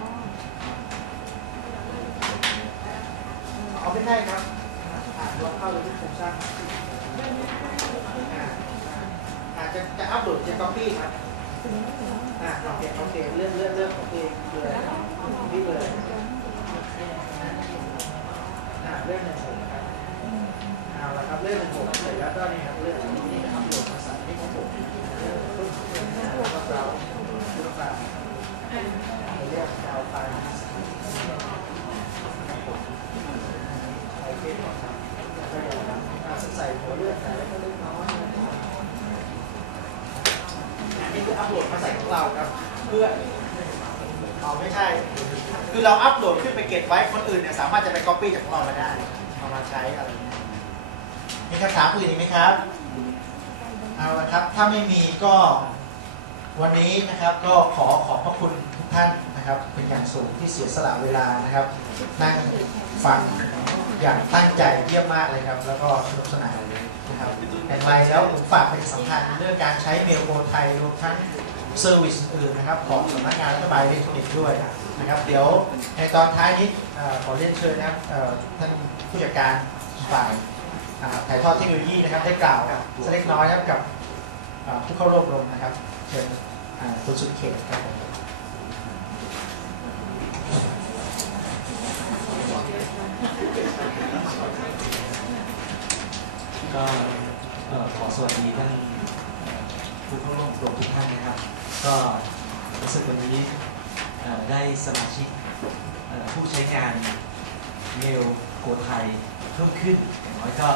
เอาไม่ได้ครับลองเข้าไปที่โครงสร้างอาจจะอัปโหลดจะ copy ครับโอเคเลือกของตัวเองเลยนี่เลยเรื่อง16ครับเอาละครับเรื่อง16เสร็จแล้วก็นี่ครับเรื่องนี้นะครับโหลดภาษาที่ของผมปุ๊บแล้วก็เราดูไฟล์เรียกเอาไฟล์ใส่เฟซก่อนครับใส่หัวเลือดใส่แล้วก็เล็กน้อยอันนี้คืออัปโหลดมาใส่ของเราครับเพื่อเอาไม่ใช่คือเราอัปโหลดขึ้นไปเก็บไว้คนอื่นเนี่ยสามารถจะไป copy จากของเรามาได้เอามาใช้อะไรมีคำถามอื่นอีกไหมครับเอาละครับถ้าไม่มีก็วันนี้นะครับก็ขอบพระคุณทุกท่านนะครับเป็นอย่างสูงที่เสียสละเวลานะครับนั่งฟังอย่างตั้งใจเยี่ยมมากเลยครับแล้วก็สนุกสนานนะครับอย่างไรแล้วผมฝากเป็นสำคัญเรื่องการใช้เมลโกไทยรวมทั้งเซอร์วิสอื่นนะครับของสำนักงานรัฐบาลอิเล็กทรอนิกส์ด้วยนะครับเดี๋ยวในตอนท้ายนี้ขอเรียนเชิญนะครับท่านผู้จัดการฝ่ายถ่ายทอดเทคโนโลยีนะครับได้กล่าวสักเล็กน้อยนะครับกับผู้เข้าร่วมรมนะครับเชิญคุณสุดเขตครับผมก็ขอสวัสดีท่านผู้เข้าร่วมกลุ่มทุกท่านนะครับก็รู้สึกวันนี้ได้สมาชิกผู้ใช้งานเมลโกไทยเพิ่มขึ้นอย่างน้อยก็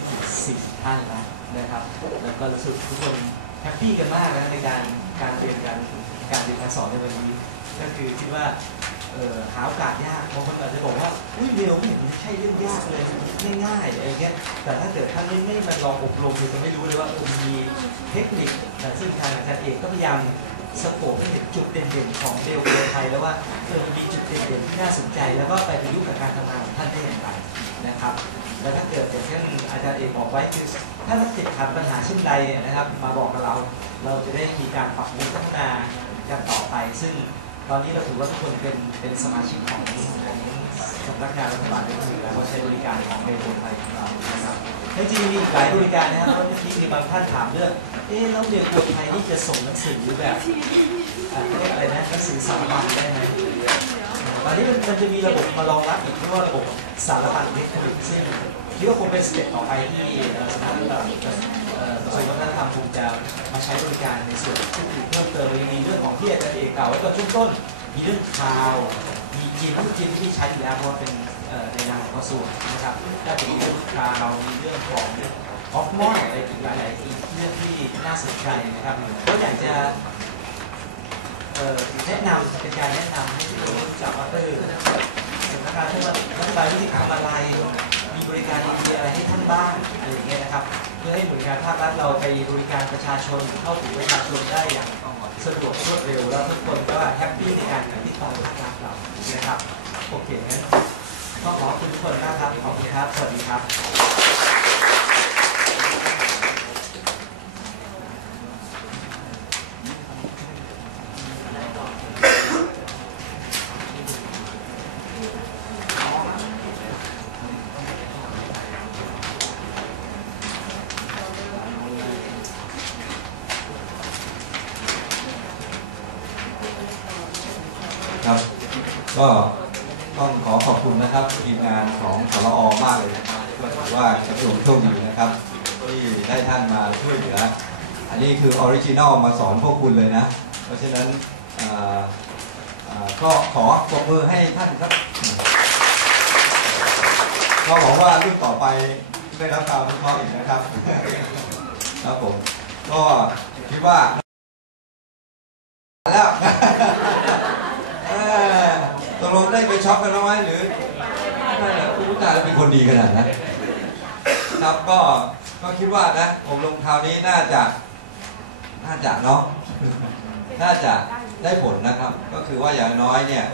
30-40 ท่านแล้วนะครับแล้วก็รู้สึกทุกคนแฮปปี้กันมากนะในการเรียนการสอนในวันนี้ก็คือคิดว่าหาโอกาสยากบางคนอาจจะบอกว่าอุ้ยเม เร็วไม่เห็นใช่เรื่องยากเลยง่ายๆอะไรเงี้ยแต่ถ้าเกิดท่านไม่มาลองอบรมจะไม่รู้เลยว่ามีเทคนิคซึ่งทางอาจารย์เอกก็พยายามสโคปให้เห็นจุดเด่นๆของเดลโกไทยแล้วว่ามีจุดเด่นๆที่น่าสนใจแล้วก็ไปประยุกต์กับการทำงานของท่านได้อย่างไรนะครับแล้วถ้าเกิดอย่างเช่นอาจารย์เอกบอกไว้คือถ้าท่านติดขัดปัญหาเช่นใดเนี่ยนะครับมาบอกกับเราจะได้มีการปรับปรุงพัฒนากันต่อไปซึ่งตอนนี้เราถือว่าทุกคนเป็นสมาชิกของสำนักงานรัฐบาลได้ถึงแล้วก็ใช้บริการของเดลโกไทยของเรานะครับจริงๆมีอีกหลายบริการนะครับเพราะเมื่อกี้มีบางท่านถามเรื่องแล้วเดลโกไทยนี่จะส่งหนังสือแบบเรียกอะไรนะหนังสือสามัญได้ไหมตอนนี้มันจะมีระบบมารองรับอีกที่ว่าระบบสารพันอิเล็กทรอนิกส์ซึ่งคิดว่าคงเป็นสเต็ปต่อไปที่สำนักกระทรวงวัฒนธรรมคงจะมาใช้บริการในส่วนที่เพิ่มเติมยังมีเรื่องของที่อาจารย์เอกกล่าวไว้ตอนช่วงต้นมีเรื่องข่าวมีจีนที่ใช้อยู่แล้วเพราะว่าเป็นในนามของกระทรวงนะครับแต่เป็นเรื่องข่าวมีเรื่องของออฟมอนอะไรอีกหลายๆเรื่องที่น่าสนใจนะครับก็อยากจะแนะนำเป็นการแนะนำให้ทุกคนรู้จักว่าสำนักงานรัฐบาลที่ทำอะไรมีบริการดีๆอะไรให้ท่านบ้างอะไรอย่างเงี้ยนะครับเพื่อให้หน่วยงานภาครัฐเราไปบริการประชาชนเข้าถึงประชาชนได้อย่างสะดวกรวดเร็วแล้วทุกคนก็แฮปปี้ในการติดต่อภาครัฐเรานะครับโอเคงั้นก็ขอบคุณทุกคนนะครับขอบคุณครับสวัสดีครับครับก็ต้องขอบคุณนะครับทีมงานของสรอมากเลยนะครับก็ถือว่ากระทรวงโชคดีนะครับที่ได้ท่านมาช่วยเหลืออันนี้คือออริจินอลมาสอนพวกคุณเลยนะเพราะฉะนั้นก็ขอปรบมือให้ท่านครับก็หวังว่ารุ่นต่อไปได้รับการวิเคราะห์อีกนะครับครับผมก็คิดว่าแล้วตกลงได้ไปช็อปกันแล้วไหมหรือไม่คุณผู้ชายเป็นคนดีขนาดนั้นครับก็คิดว่านะผมลงคราวนี้น่าจะเนาะน่าจะได้ผลนะครับก็คือว่าอย่างน้อยเนี่ย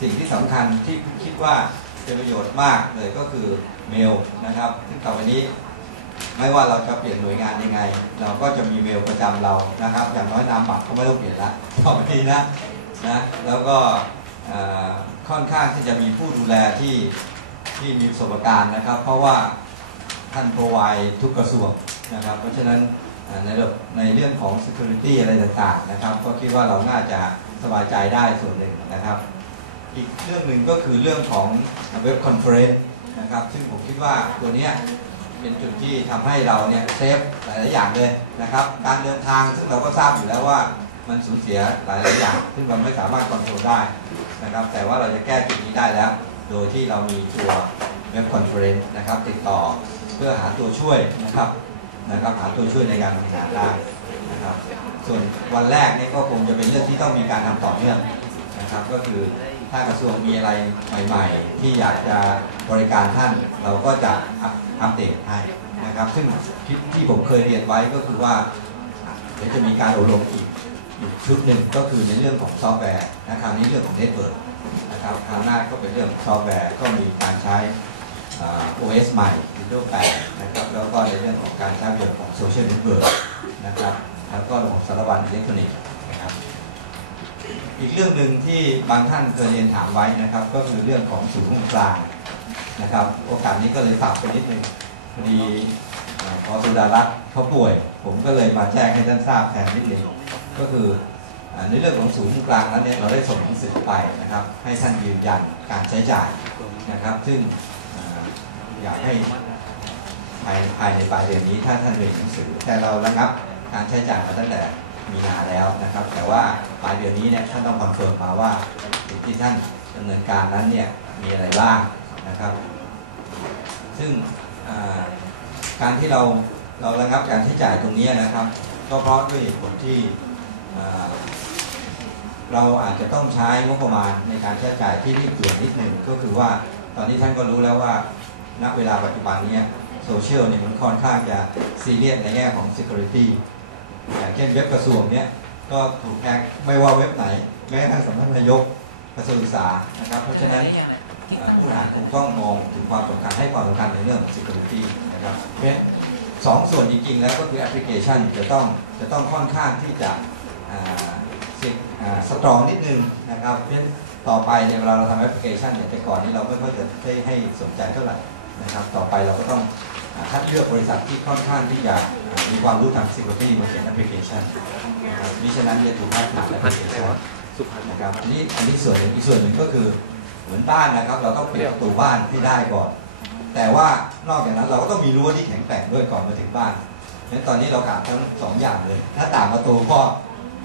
สิ่งที่สำคัญที่คิดว่าเป็นประโยชน์มากเลยก็คือเมลนะครับซึ่งต่อไปนี้ไม่ว่าเราจะเปลี่ยนหน่วยงานยังไงเราก็จะมีเมลประจำเรานะครับอย่างน้อยนามบัตรก็ไม่ต้องเปลี่ยนละต่อไปนี้นะแล้วก็ค่อนข้างที่จะมีผู้ดูแลที่มีประสบการณ์นะครับเพราะว่าท่านโปรไวทุกกระทรวงนะครับเพราะฉะนั้นในเรื่องของ security อะไรต่างๆนะครับก็คิดว่าเราน่าจะสบายใจได้ส่วนหนึ่งนะครับอีกเรื่องหนึ่งก็คือเรื่องของเว็บคอนเฟอเรนซ์นะครับซึ่งผมคิดว่าตัวนี้เป็นจุดที่ทำให้เราเนี่ยเซฟหลายๆอย่างเลยนะครับการเดินทางซึ่งเราก็ทราบอยู่แล้วว่ามันสูญเสียหลายๆอย่างซึ่งเราไม่สามารถควบคุมได้นะครับแต่ว่าเราจะแก้จุดนี้ได้แล้วโดยที่เรามีตัวเว็บคอนเฟอเรนซ์นะครับติดต่อเพื่อหาตัวช่วยนะครับหาตัวช่วยในการทำงานได้นะครับส่วนวันแรกนี่ก็คงจะเป็นเรื่องที่ต้องมีการทำต่อเนื่องนะครับก็คือถ้ากระทรวงมีอะไรใหม่ๆที่อยากจะบริการท่านเราก็จะอัปเดตให้นะครับซึ่งที่ผมเคยเรียนไว้ก็คือว่าเดี๋ยวจะมีการอบรมอีกชุดหนึ่งก็คือในเรื่องของซอฟต์แวร์นะครับในเรื่องของเน็ตเวิร์กนะครับคราวหน้าก็เป็นเรื่องซอฟต์แวร์ก็มีการใช้OS ใหม่ Windows 8นะครับแล้วก็ในเรื่องของการใช้ประโยชน์ของโซเชียลเน็ตเวิร์กนะครับแล้วก็ระบบสารบัญอิเล็กทรอนิกส์นะครับอีกเรื่องหนึ่งที่บางท่านเคยเรียนถามไว้นะครับก็คือเรื่องของศูนย์ข้อมูลกลางนะครับโอกาสนี้ก็เลยฝากไปนิดนึงพอดีพอสุดารัตน์เขาป่วยผมก็เลยมาแจ้งให้ท่านทราบแทนนิดนึงก็คือในเรื่องของศูนย์กลางนั้นเนี่ยเราได้ส่งหนังสือไปนะครับให้ท่านยืนยันการใช้จ่ายนะครับซึ่งอยากให้ภายในปลายเดือนนี้ถ้าท่านเรียนหนังสือแต่เราระงับการใช้จ่ายมาตั้งแต่มีนาแล้วนะครับแต่ว่าปลายเดือนนี้เนี่ยท่านต้องคอนเฟิร์มมาว่าสิ่งที่ท่านดำเนินการนั้นเนี่ยมีอะไรบ้างนะครับซึ่งการที่เราระงับการใช้จ่ายตรงนี้นะครับก็เพราะด้วยผลที่ เราอาจจะต้องใช้งบประมาณในการใช้จ่ายที่รีบด่วนนิดหนึ่งก็คือว่าตอนนี้ท่านก็รู้แล้วว่าณเวลาปัจจุบันนี้โซเชียลเนี่ยมันค่อนข้างจะซีเรียสในแง่ของ Security อย่างเช่นเว็บกระทรวงเนี่ยก็ถูกแฮกไม่ว่าเว็บไหนแม้กระทั่งสำนักนายกกระทรวงศึกษานะครับเพราะฉะนั้นผู้บริหารคงต้องมองถึงความสำคัญให้ความสำคัญในเรื่อง Security นะครับเพราะฉะนั้นสองส่วนจริงๆแล้วก็คือแอปพลิเคชันจะต้องค่อนข้างที่จะสตรองนิดนึงนะครับเพราะฉะนั้นต่อไปเนี่ยเวลาเราทำแอปพลิเคชันเนี่ยแต่ก่อนนี้เราไม่ค่อยจะได้ให้สนใจเท่าไหร่นะครับต่อไปเราก็ต้องคัดเลือกบริษัทที่ค่อนข้างที่จะมีความรู้ทาง Security มาเขียนแอปพลิเคชันนะครับมิฉะนั้นจะถูกแฮกผ่านแอปพลิเคชันนะครับอันนี้ส่วนหนึ่งอีกส่วนหนึ่งก็คือเหมือนบ้านนะครับเราต้องปิดประตูบ้านให้ได้ก่อนแต่ว่านอกจากนั้นเราก็ต้องมีรั้วที่แข็งแกร่งด้วยก่อนมาถึงบ้านเพราะฉะนั้นตอนนี้เราขาดทั้งสองอย่างเลยถ้าต่างประตูก็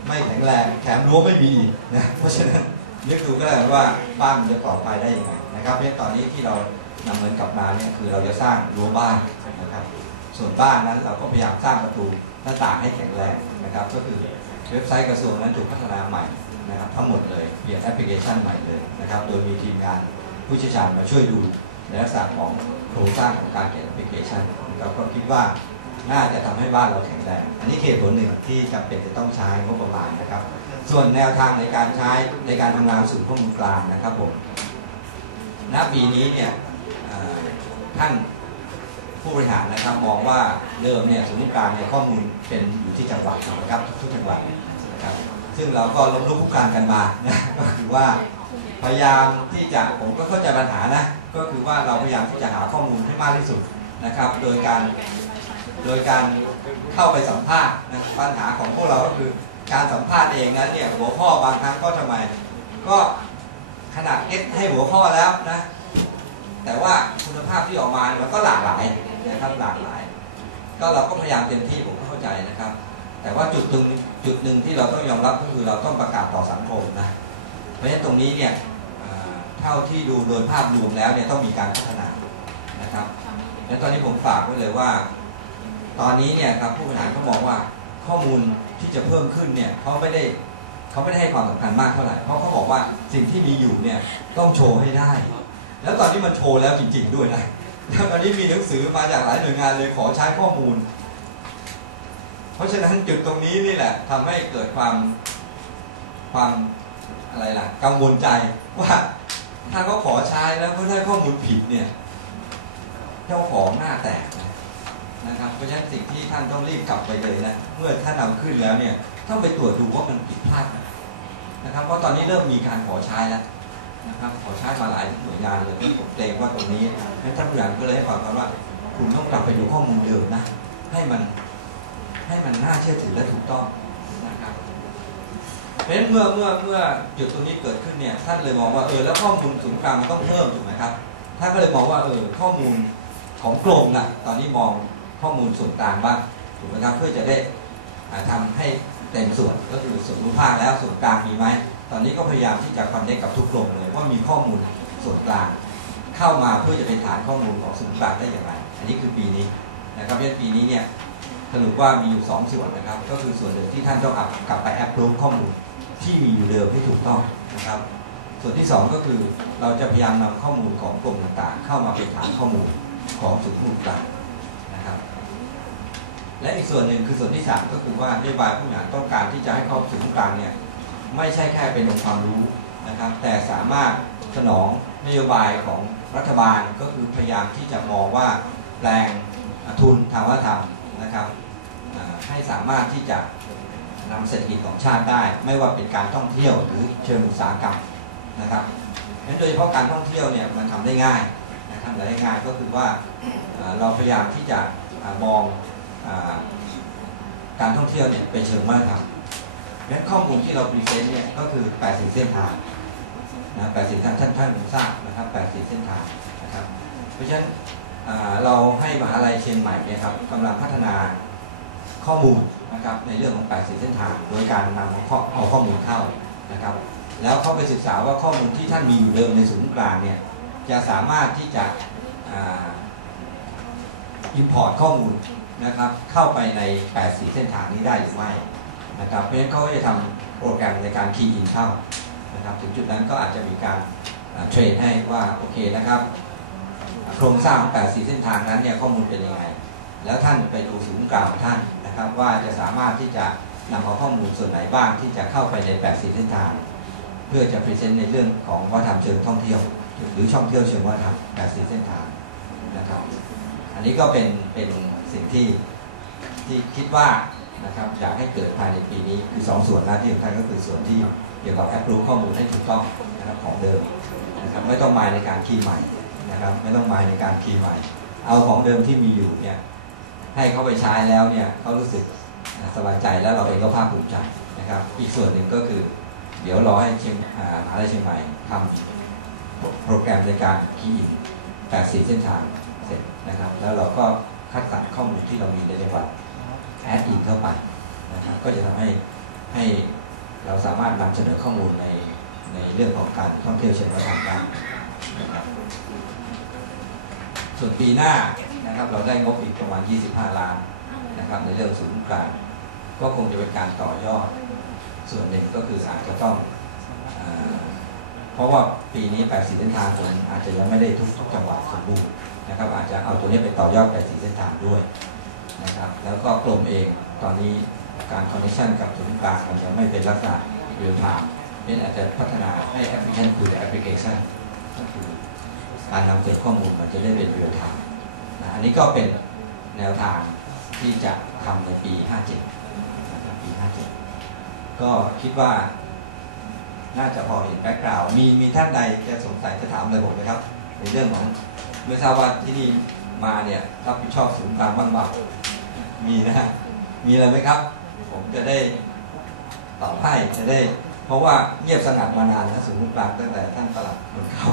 ไม่แข็งแรงแถมรั้วไม่มีนะเพราะฉะนั้นนึกดูก็ได้ว่าบ้านมันจะปลอดภัยได้ยังไงนะครับเพราะฉะนั้นตอนนี้ที่เรานำเงินกลับมาเนี่ยคือเราจะสร้างรั้วบ้านนะครับส่วนบ้านนั้นเราก็พยายามสร้างประตูหน้าต่างให้แข็งแรงนะครับก็คือเว็บไซต์กระทรวงนั้นถูกพัฒนาใหม่นะครับทั้งหมดเลยเปลี่ยนแอปพลิเคชันใหม่เลยนะครับโดยมีทีมงานผู้เชี่ยวชาญมาช่วยดูในลักษณะของโครงสร้างของการเขียนแอปพลิเคชันเราก็คิดว่าน่าจะทำให้บ้านเราแข็งแรงอันนี้เหตุผลหนึ่งที่จำเป็นจะต้องใช้งบประมาณนะครับส่วนแนวทางในการใช้ในการทำงานศูนย์ข้อมูลกลางนะครับผมณปีนี้เนี่ยท่านผู้บริหารนะครับมองว่าเดิมเนี่ยศูนย์ข้อมูลกลางเนี่ยข้อมูลเป็นอยู่ที่จังหวัดนะครับทุกจังหวัดนะครับซึ่งเราก็ล้มลุกคลุกคลานกันมานะก็คือว่าพยายามที่จะผมก็เข้าใจปัญหานะก็คือว่าเราพยายามที่จะหาข้อมูลให้มากที่สุดนะครับโดยการเข้าไปสัมภาษณ์นะปัญหาของพวกเราก็คือการสัมภาษณ์เองนั้นเนี่ยหัวข้อบางครั้งก็ทำไมก็ขนาดเก็ตให้หัวข้อแล้วนะแต่ว่าคุณภาพที่ออกมามันก็หลากหลายนะครับหลากหลายก็เราก็พยายามเต็มที่ผมก็เข้าใจนะครับแต่ว่าจุดหนึ่งที่เราต้องยอมรับก็คือเราต้องประกาศต่อสังคมนะเพราะฉะนั้นตรงนี้เนี่ยเท่าที่ดูโดยภาพรวมแล้วเนี่ยต้องมีการพัฒนานะครับและตอนนี้ผมฝากไว้เลยว่าตอนนี้เนี่ยครับผู้บริหารเขามองว่าข้อมูลที่จะเพิ่มขึ้นเนี่ยเขาไม่ได้ให้ความสำคัญมากเท่าไหร่เพราะเขาบอกว่าสิ่งที่มีอยู่เนี่ยต้องโชว์ให้ได้แล้วตอนนี้มันโชว์แล้วจริงๆด้วยนะแล้วตอนนี้มีหนังสือมาจากหลายหน่วยงานเลยขอใช้ข้อมูลเพราะฉะนั้นจุดตรงนี้นี่แหละทำให้เกิดความอะไรล่ะกังวลใจว่าถ้าเขาขอใช้แล้วเขาได้ข้อมูลผิดเนี่ยเจ้าของหน้าแตกนะครับเพราะฉะนั้นสิ่งที่ท่านต้องรีบกลับไปเลยนะเมื่อท่านนำขึ้นแล้วเนี่ยต้องไปตรวจดูว่ามันผิดพลาดนะครับเพราะตอนนี้เริ่มมีการขอใช้แล้วนะครับขอใช้มาหลายหน่วยงานเลยที่ผมเกรงว่าตรงนี้ท่านผู้บริหารก็เลยให้ความว่าคุณต้องกลับไปดูข้อมูลเดิมนะให้มันน่าเชื่อถือและถูกต้องนะครับเพราะฉะนั้นเมื่อจุดตรงนี้เกิดขึ้นเนี่ยท่านเลยมองว่าแล้วข้อมูลศูนย์กลางมันต้องเพิ่มถูกไหมครับท่านก็เลยมองว่าข้อมูลของกรมนะตอนนี้มองข้อมูลส่วนกลางบ้างถูกไหมครับเพื่อจะได้ทำให้เต็มส่วนก็คือส่วนภูมิภาคแล้วส่วนกลางมีไหมตอนนี้ก็พยายามที่จะคอนเนคกับทุกกรมเลยว่ามีข้อมูลส่วนกลางเข้ามาเพื่อจะเป็นฐานข้อมูลของส่วนกลางได้อย่างไรอันนี้คือปีนี้นะครับเพราะปีนี้เนี่ยสรุปว่ามีอยู่2ส่วนนะครับก็คือส่วนหนึ่งที่ท่านต้องกลับไปแอปรูปข้อมูลที่มีอยู่เดิมให้ถูกต้องนะครับส่วนที่2ก็คือเราจะพยายามนำข้อมูลของกรมต่างๆเข้ามาเป็นฐานข้อมูลของศูนย์ข้อมูลกลางนะครับและอีกส่วนหนึ่งคือส่วนที่3ก็คือว่านโยบายผู้บริหารต้องการที่จะให้ข้อมูลศูนย์กลางเนี่ยไม่ใช่แค่เป็นองค์ความรู้นะครับแต่สามารถสนองนโยบายของรัฐบาลก็คือพยายามที่จะมองว่าแปลงทุนทางวัฒนธรรมนะครับให้สามารถที่จะนำเศรษฐกิจของชาติได้ไม่ว่าเป็นการท่องเที่ยวหรือเชิงอุตสาหกรรมนะครับงั้นโดยเฉพาะการท่องเที่ยวเนี่ยมันทำได้ง่ายนะครับได้ง่ายก็คือว่าเราพยายามที่จะมองการท่องเที่ยวเนี่ยเป็นเชิงวัฒนธรรมงั้นข้อมูลที่เราพรีเซนต์เนี่ยก็คือ80เส้นทางนะ80ท่านทราบนะครับ80เส้นทางนะครับเพราะฉะนั้นเราให้มหาลัยเชียงใหม่เนี่ยครับกำลังพัฒนาข้อมูลนะครับในเรื่องของ80เส้นทางโดยการนำเอาข้อมูลเข้านะครับแล้วเข้าไปศึกษาว่าข้อมูลที่ท่านมีอยู่เดิมในศูนย์กลางเนี่ยจะสามารถที่จะimport ข้อมูลนะครับเข้าไปใน84เส้นทางนี้ได้หรือไม่ นะครับเพราะฉะนั้นเขาก็จะทำโปรแกรมในการคีย์อินเข้านะครับถึงจุดนั้นก็อาจจะมีการเทรนให้ว่าโอเคนะครับโครงสร้างของ84เส้นทางนั้นเนี่ยข้อมูลเป็นยังไงแล้วท่านไปดูศูนย์กลางของท่านนะครับว่าจะสามารถที่จะนำเอาข้อมูลส่วนไหนบ้างที่จะเข้าไปใน84เส้นทางเพื่อจะพรีเซนต์ในเรื่องของวัฒนธรรมเชิงท่องเที่ยวหรือท่องเที่ยวเชิงวัฒนธรรม84เส้นทางนะครับอันนี้ก็เป็นสิ่งที่คิดว่านะครับอยากให้เกิดภายในปีนี้คือ2ส่วนหน้าที่ของท่านก็คือส่วนที่เกี่ยวกับแอปรู้ข้อมูลให้ถูกต้องนะครับของเดิมนะครับไม่ต้องมายในการคีย์ใหม่นะครับไม่ต้องมายในการคีย์ใหม่เอาของเดิมที่มีอยู่เนี่ยให้เขาไปใช้แล้วเนี่ยเขารู้สึกสบายใจแล้วเราเองก็ภาคภูมิใจนะครับอีกส่วนหนึ่งก็คือเดี๋ยวรอให้มหาวิทยาลัยเชียงใหม่ทำโปรแกรมในการคีย์อิน84เส้นทางเสร็จนะครับแล้วเราก็คัดสรรข้อมูลที่เรามีในจังหวัดแอดอินเข้าไปนะครับก็จะทำให้เราสามารถนำเสนอข้อมูลในเรื่องของการท่องเที่ยวเชิงวัฒนธรรมได้นะครับส่วนปีหน้านะครับเราได้งบอีกประมาณ25 ล้านนะครับในเรื่องศูนย์กลางก็คงจะเป็นการต่อยอดส่วนหนึ่งก็คืออาจจะต้องเพราะว่าปีนี้84เส้นทางคนอาจจะยังไม่ได้ทุกจังหวัดสมบูรณ์นะครับอาจจะเอาตัวนี้ไปต่อยอด84เส้นทางด้วยนะครับแล้วก็กรมเองตอนนี้การคอนเนคชั่นกับศูนย์กลางมันยังไม่เป็นลักษณะเรียลไทม์เป็นอาจจะพัฒนาให้แอปพลิเคชันคือแอปพลิเคชันก็คือการนำเสนอข้อมูลมันจะได้เป็นเรียลไทม์นะอันนี้ก็เป็นแนวทางที่จะทำในปี 57นะครับปี 57ก็คิดว่าน่าจะพอเห็นแบ็กกราวด์มีท่านใดจะสงสัยจะถามอะไรผมไหมครับในเรื่องของไม่ทราบว่าที่นี่มาเนี่ยรับผิดชอบศูนย์กลางบ้างเปล่ามีนะมีอะไรไหมครับผมจะได้ตอบให้จะได้เพราะว่าเงียบสงัดมานานนะศูนย์กลางตั้งแต่ท่านปลัดคนเข้า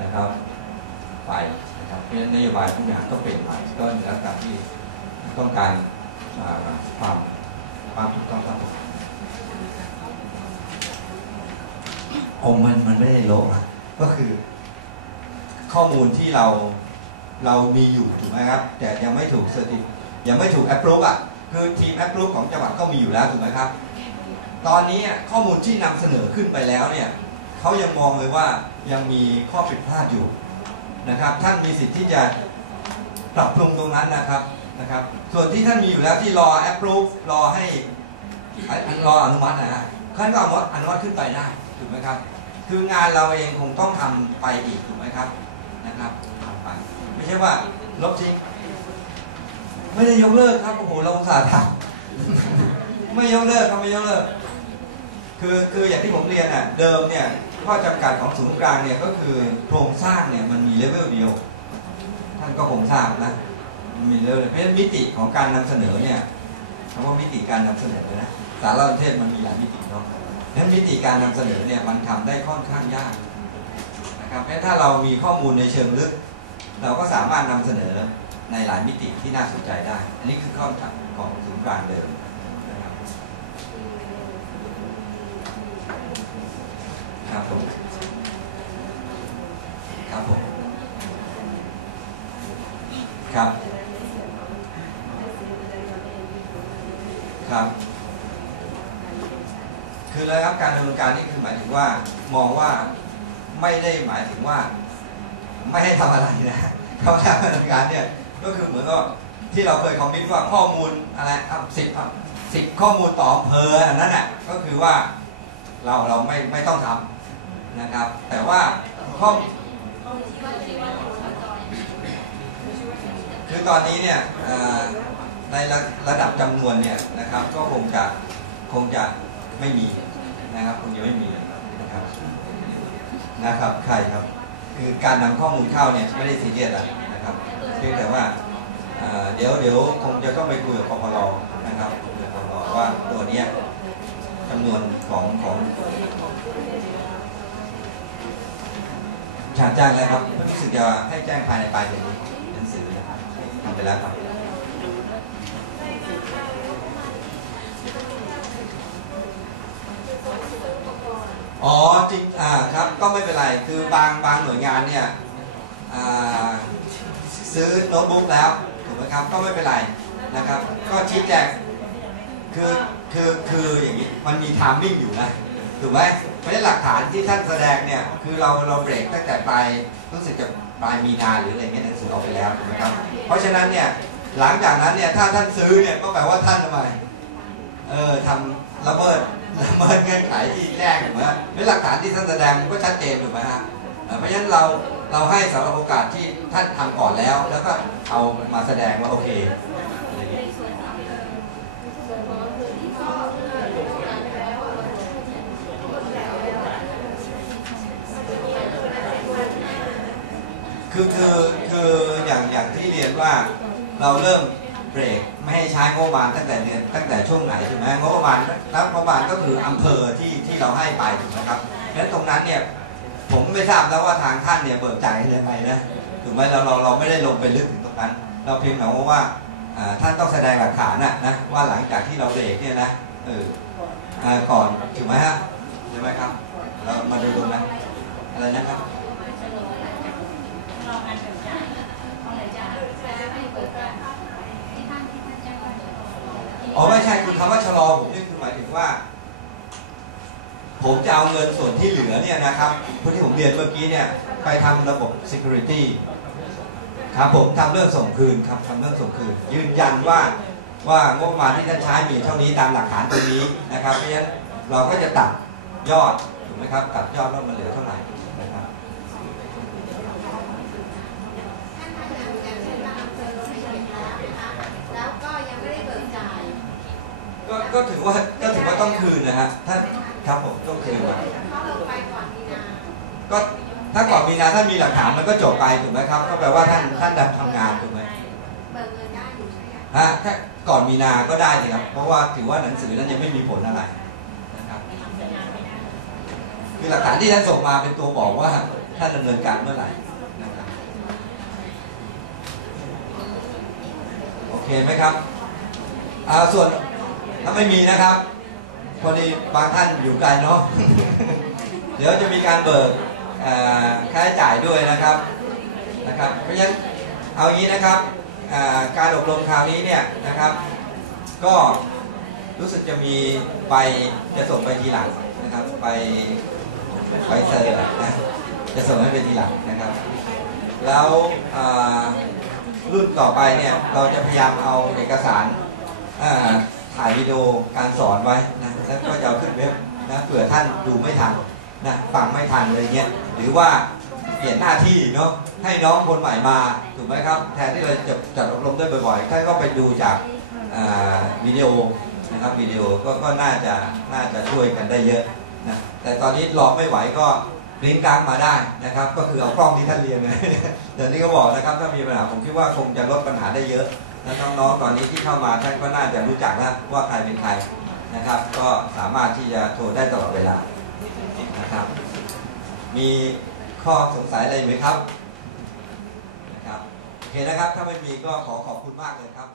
นะครับไปนะครับเพราะฉะนั้นนโยบายทุกอย่างก็เปลี่ยนใหม่ก็ในลักษณะที่ต้องการความถูกต้องครับมันไม่ได้โลกนะก็คือข้อมูลที่เรามีอยู่ถูกไหมครับแต่ยังไม่ถูกยังไม่ถูกแอปพรูฟอ่ะคือทีมแอปพรูฟของจังหวัดก็มีอยู่แล้วถูกไหมครับตอนนี้ข้อมูลที่นำเสนอขึ้นไปแล้วเนี่ยเขายังมองเลยว่ายังมีข้อผิดพลาดอยู่นะครับท่านมีสิทธิ์ที่จะปรับปรุงตรงนั้นนะครับส่วนที่ท่านมีอยู่แล้วที่รอแอปพรูฟรอให้รออนุมัตินะฮะท่านก็อนุมัติขึ้นไปได้ถูกไหมครับคืองานเราเองคงต้องทำไปอีกถูกไหมครับนะครับทำไปไม่ใช่ว่าลบทิ้งไม่ได้ยกเลิกครับโอ้โหเราอุตส่าห์ทำไม่ยกเลิกครับไม่ยกเลิกคืออย่างที่ผมเรียนอ่ะเดิมเนี่ยข้อจำกัดของศูนย์กลางเนี่ยก็คือโครงสร้างเนี่ยมันมีเลเวลเดียวท่านก็คงทราบนะมีเลเวลเพราะฉะนั้นมิติของการนำเสนอเนี่ยคำว่ามิติการนำเสนอนะสารสนเทศมันมีหลายมิติเนาะนั้นมิติการนำเสนอเนี่ยมันทำได้ค่อนข้างยากนะครับเพราะถ้าเรามีข้อมูลในเชิงลึกเราก็สามารถนำเสนอในหลายมิติที่น่าสนใจได้อันนี้คือข้อจำกัดของศูนย์กลางเดิมนะครับครับผมครับผมครับครับคืออะไรครับการดำเนินการนี่คือหมายถึงว่ามองว่าไม่ได้หมายถึงว่าไม่ให้ทำอะไรนะเขาการดำเนินการเนี่ยก็คือเหมือนกับที่เราเคยคอมมิตว่าข้อมูลอะไร10ข้อมูลต่ออำเภออันนั้นน่ะก็คือว่าเราไม่ต้องทำนะครับแต่ว่าข้อคือตอนนี้เนี่ยในระดับจำนวนเนี่ยนะครับก็คงจะไม่มีนะครับคงจะไม่มีนะครับใครครับคือการนำข้อมูลเข้าเนี่ยไม่ได้ซีเรียสนะครับเพียงแต่ว่าเดี๋ยวคงจะต้องไปคุยกับกพลนะครับว่าตัวนี้จำนวนของชาติจ้างแล้วครับรู้สึกจะให้แจ้งภายในปลายเดือนนี้หนังสือนะครับทำไปแล้วครับอ๋อจริงครับก็ไม่เป็นไรคือบางหน่วยงานเนี่ยซื้อโน้ตบุ๊กแล้วถูกไหมครับก็ไม่เป็นไรนะครับก็ชี้แจง คืออย่างนี้มันมีไทมิ่งอยู่นะถูกไหมเพราะฉะนั้นหลักฐานที่ท่านแสดงเนี่ยคือเราเบรกตั้งแต่ปลายรู้สึกจะปลายมีนาหรืออะไรเงี้ยหนังสือออกไปแล้วถูกไหมครับเพราะฉะนั้นเนี่ยหลังจากนั้นเนี่ยถ้าท่านซื้อเนี่ยก็แปลว่าท่านทำไมทำละเมิดเงื่อนไขที่แจ้งถูกไหมเป็นหลักฐานที่ท่านแสดงก็ชัดเจนถูกไหมฮะเพราะฉะนั้นเราให้สำหรับโอกาสที่ท่านทำก่อนแล้วก็เอามาแสดงว่าโอเคคืออย่างที่เรียนว่าเราเริ่มเบรกไม่ให้ใช้งบประมาณตั้งแต่ช่วงไหนถูกไหมงบประมาณก็คืออำเภอที่เราให้ไปถูกไหมครับแล้วตรงนั้นเนี่ยผมไม่ทราบแล้วว่าทางท่านเนี่ยเบิกจ่ายยังไงนะถูกไหมเราไม่ได้ลงไปลึกถึงตรงนั้นเราเพียงแต่ว่าท่านต้องแสดงหลักฐานนะว่าหลังจากที่เราเบรกเนี่ยนะก่อนถูกไหมฮะใช่ไหมครับเรามาดูตรงนั้นอะไรนะครับอ๋อไม่ใช่คือคำว่าชะลอผมนี่คือหมายถึงว่าผมจะเอาเงินส่วนที่เหลือเนี่ยนะครับที่ผมเรียนเมื่อกี้เนี่ยไปทำระบบ security ครับผมทำเรื่องส่งคืนครับทำเรื่องส่งคืนยืนยันว่างบประมาณที่ท่านใช้มีเท่านี้ตามหลักฐานตัวนี้นะครับเพราะฉะนั้นเราก็จะตัดยอดถูกไหมครับตัดยอดว่ามันเหลือเท่าไหร่นะครับก็ถือว่าต้องคืนนะฮะท่านครับผมต้องคืนก็ถ้าก่อนมีนาถ้ามีหลักฐานมันก็จบไปถูกไหมครับก็แปลว่าท่านทำงานถูกไหมเบิกเงินได้อยู่ใช่ไหมฮะถ้าก่อนมีนาก็ได้สิครับเพราะว่าถือว่าหนังสือนั้นยังไม่มีผลอะไรนะครับคือหลักฐานที่ท่านส่งมาเป็นตัวบอกว่าท่านดำเนินการเมื่อไหร่นะครับโอเคไหมครับส่วนถ้าไม่มีนะครับพอดีบางท่านอยู่ไกลเนาะ เดี๋ยวจะมีการเบิกค่าใช้จ่ายด้วยนะครับเพราะฉะนั้นเอางี้นะครับการอบรมคราวนี้เนี่ยนะครับก็รู้สึกจะมีจะส่งไปทีหลังนะครับไปเซอร์นะจะส่งให้เป็นทีหลังนะครับแล้วรุ่นต่อไปเนี่ยเราจะพยายามเอาเอกสารถ่ายวิดีโอการสอนไว้นะแล้วก็จะเอาขึ้นเว็บนะเผื่อท่านดูไม่ทันนะฟังไม่ทันเลยเงี้ยหรือว่าเปลี่ยนหน้าที่เนาะให้น้องคนใหม่มาถูกไหมครับแทนที่เราจะจัดอบรมได้บ่อยๆท่านก็ไปดูจากวิดีโอนะครับวิดีโอก็น่าจะช่วยกันได้เยอะนะแต่ตอนนี้รอไม่ไหวก็ลิงก์กลางมาได้นะครับก็คือเอากล้องที่ท่านเรียนนะเดี๋ยวนี้ก็บอกนะครับถ้ามีปัญหาผมคิดว่าคงจะลดปัญหาได้เยอะและน้องๆตอนนี้ที่เข้ามาท่านก็น่าจะรู้จักแล้วว่าใครเป็นใครนะครับก็สามารถที่จะโทรได้ตลอดเวลานะครับมีข้อสงสัยอะไรไหมครับนะครับโอเคนะครับถ้าไม่มีก็ขอบคุณมากเลยครับ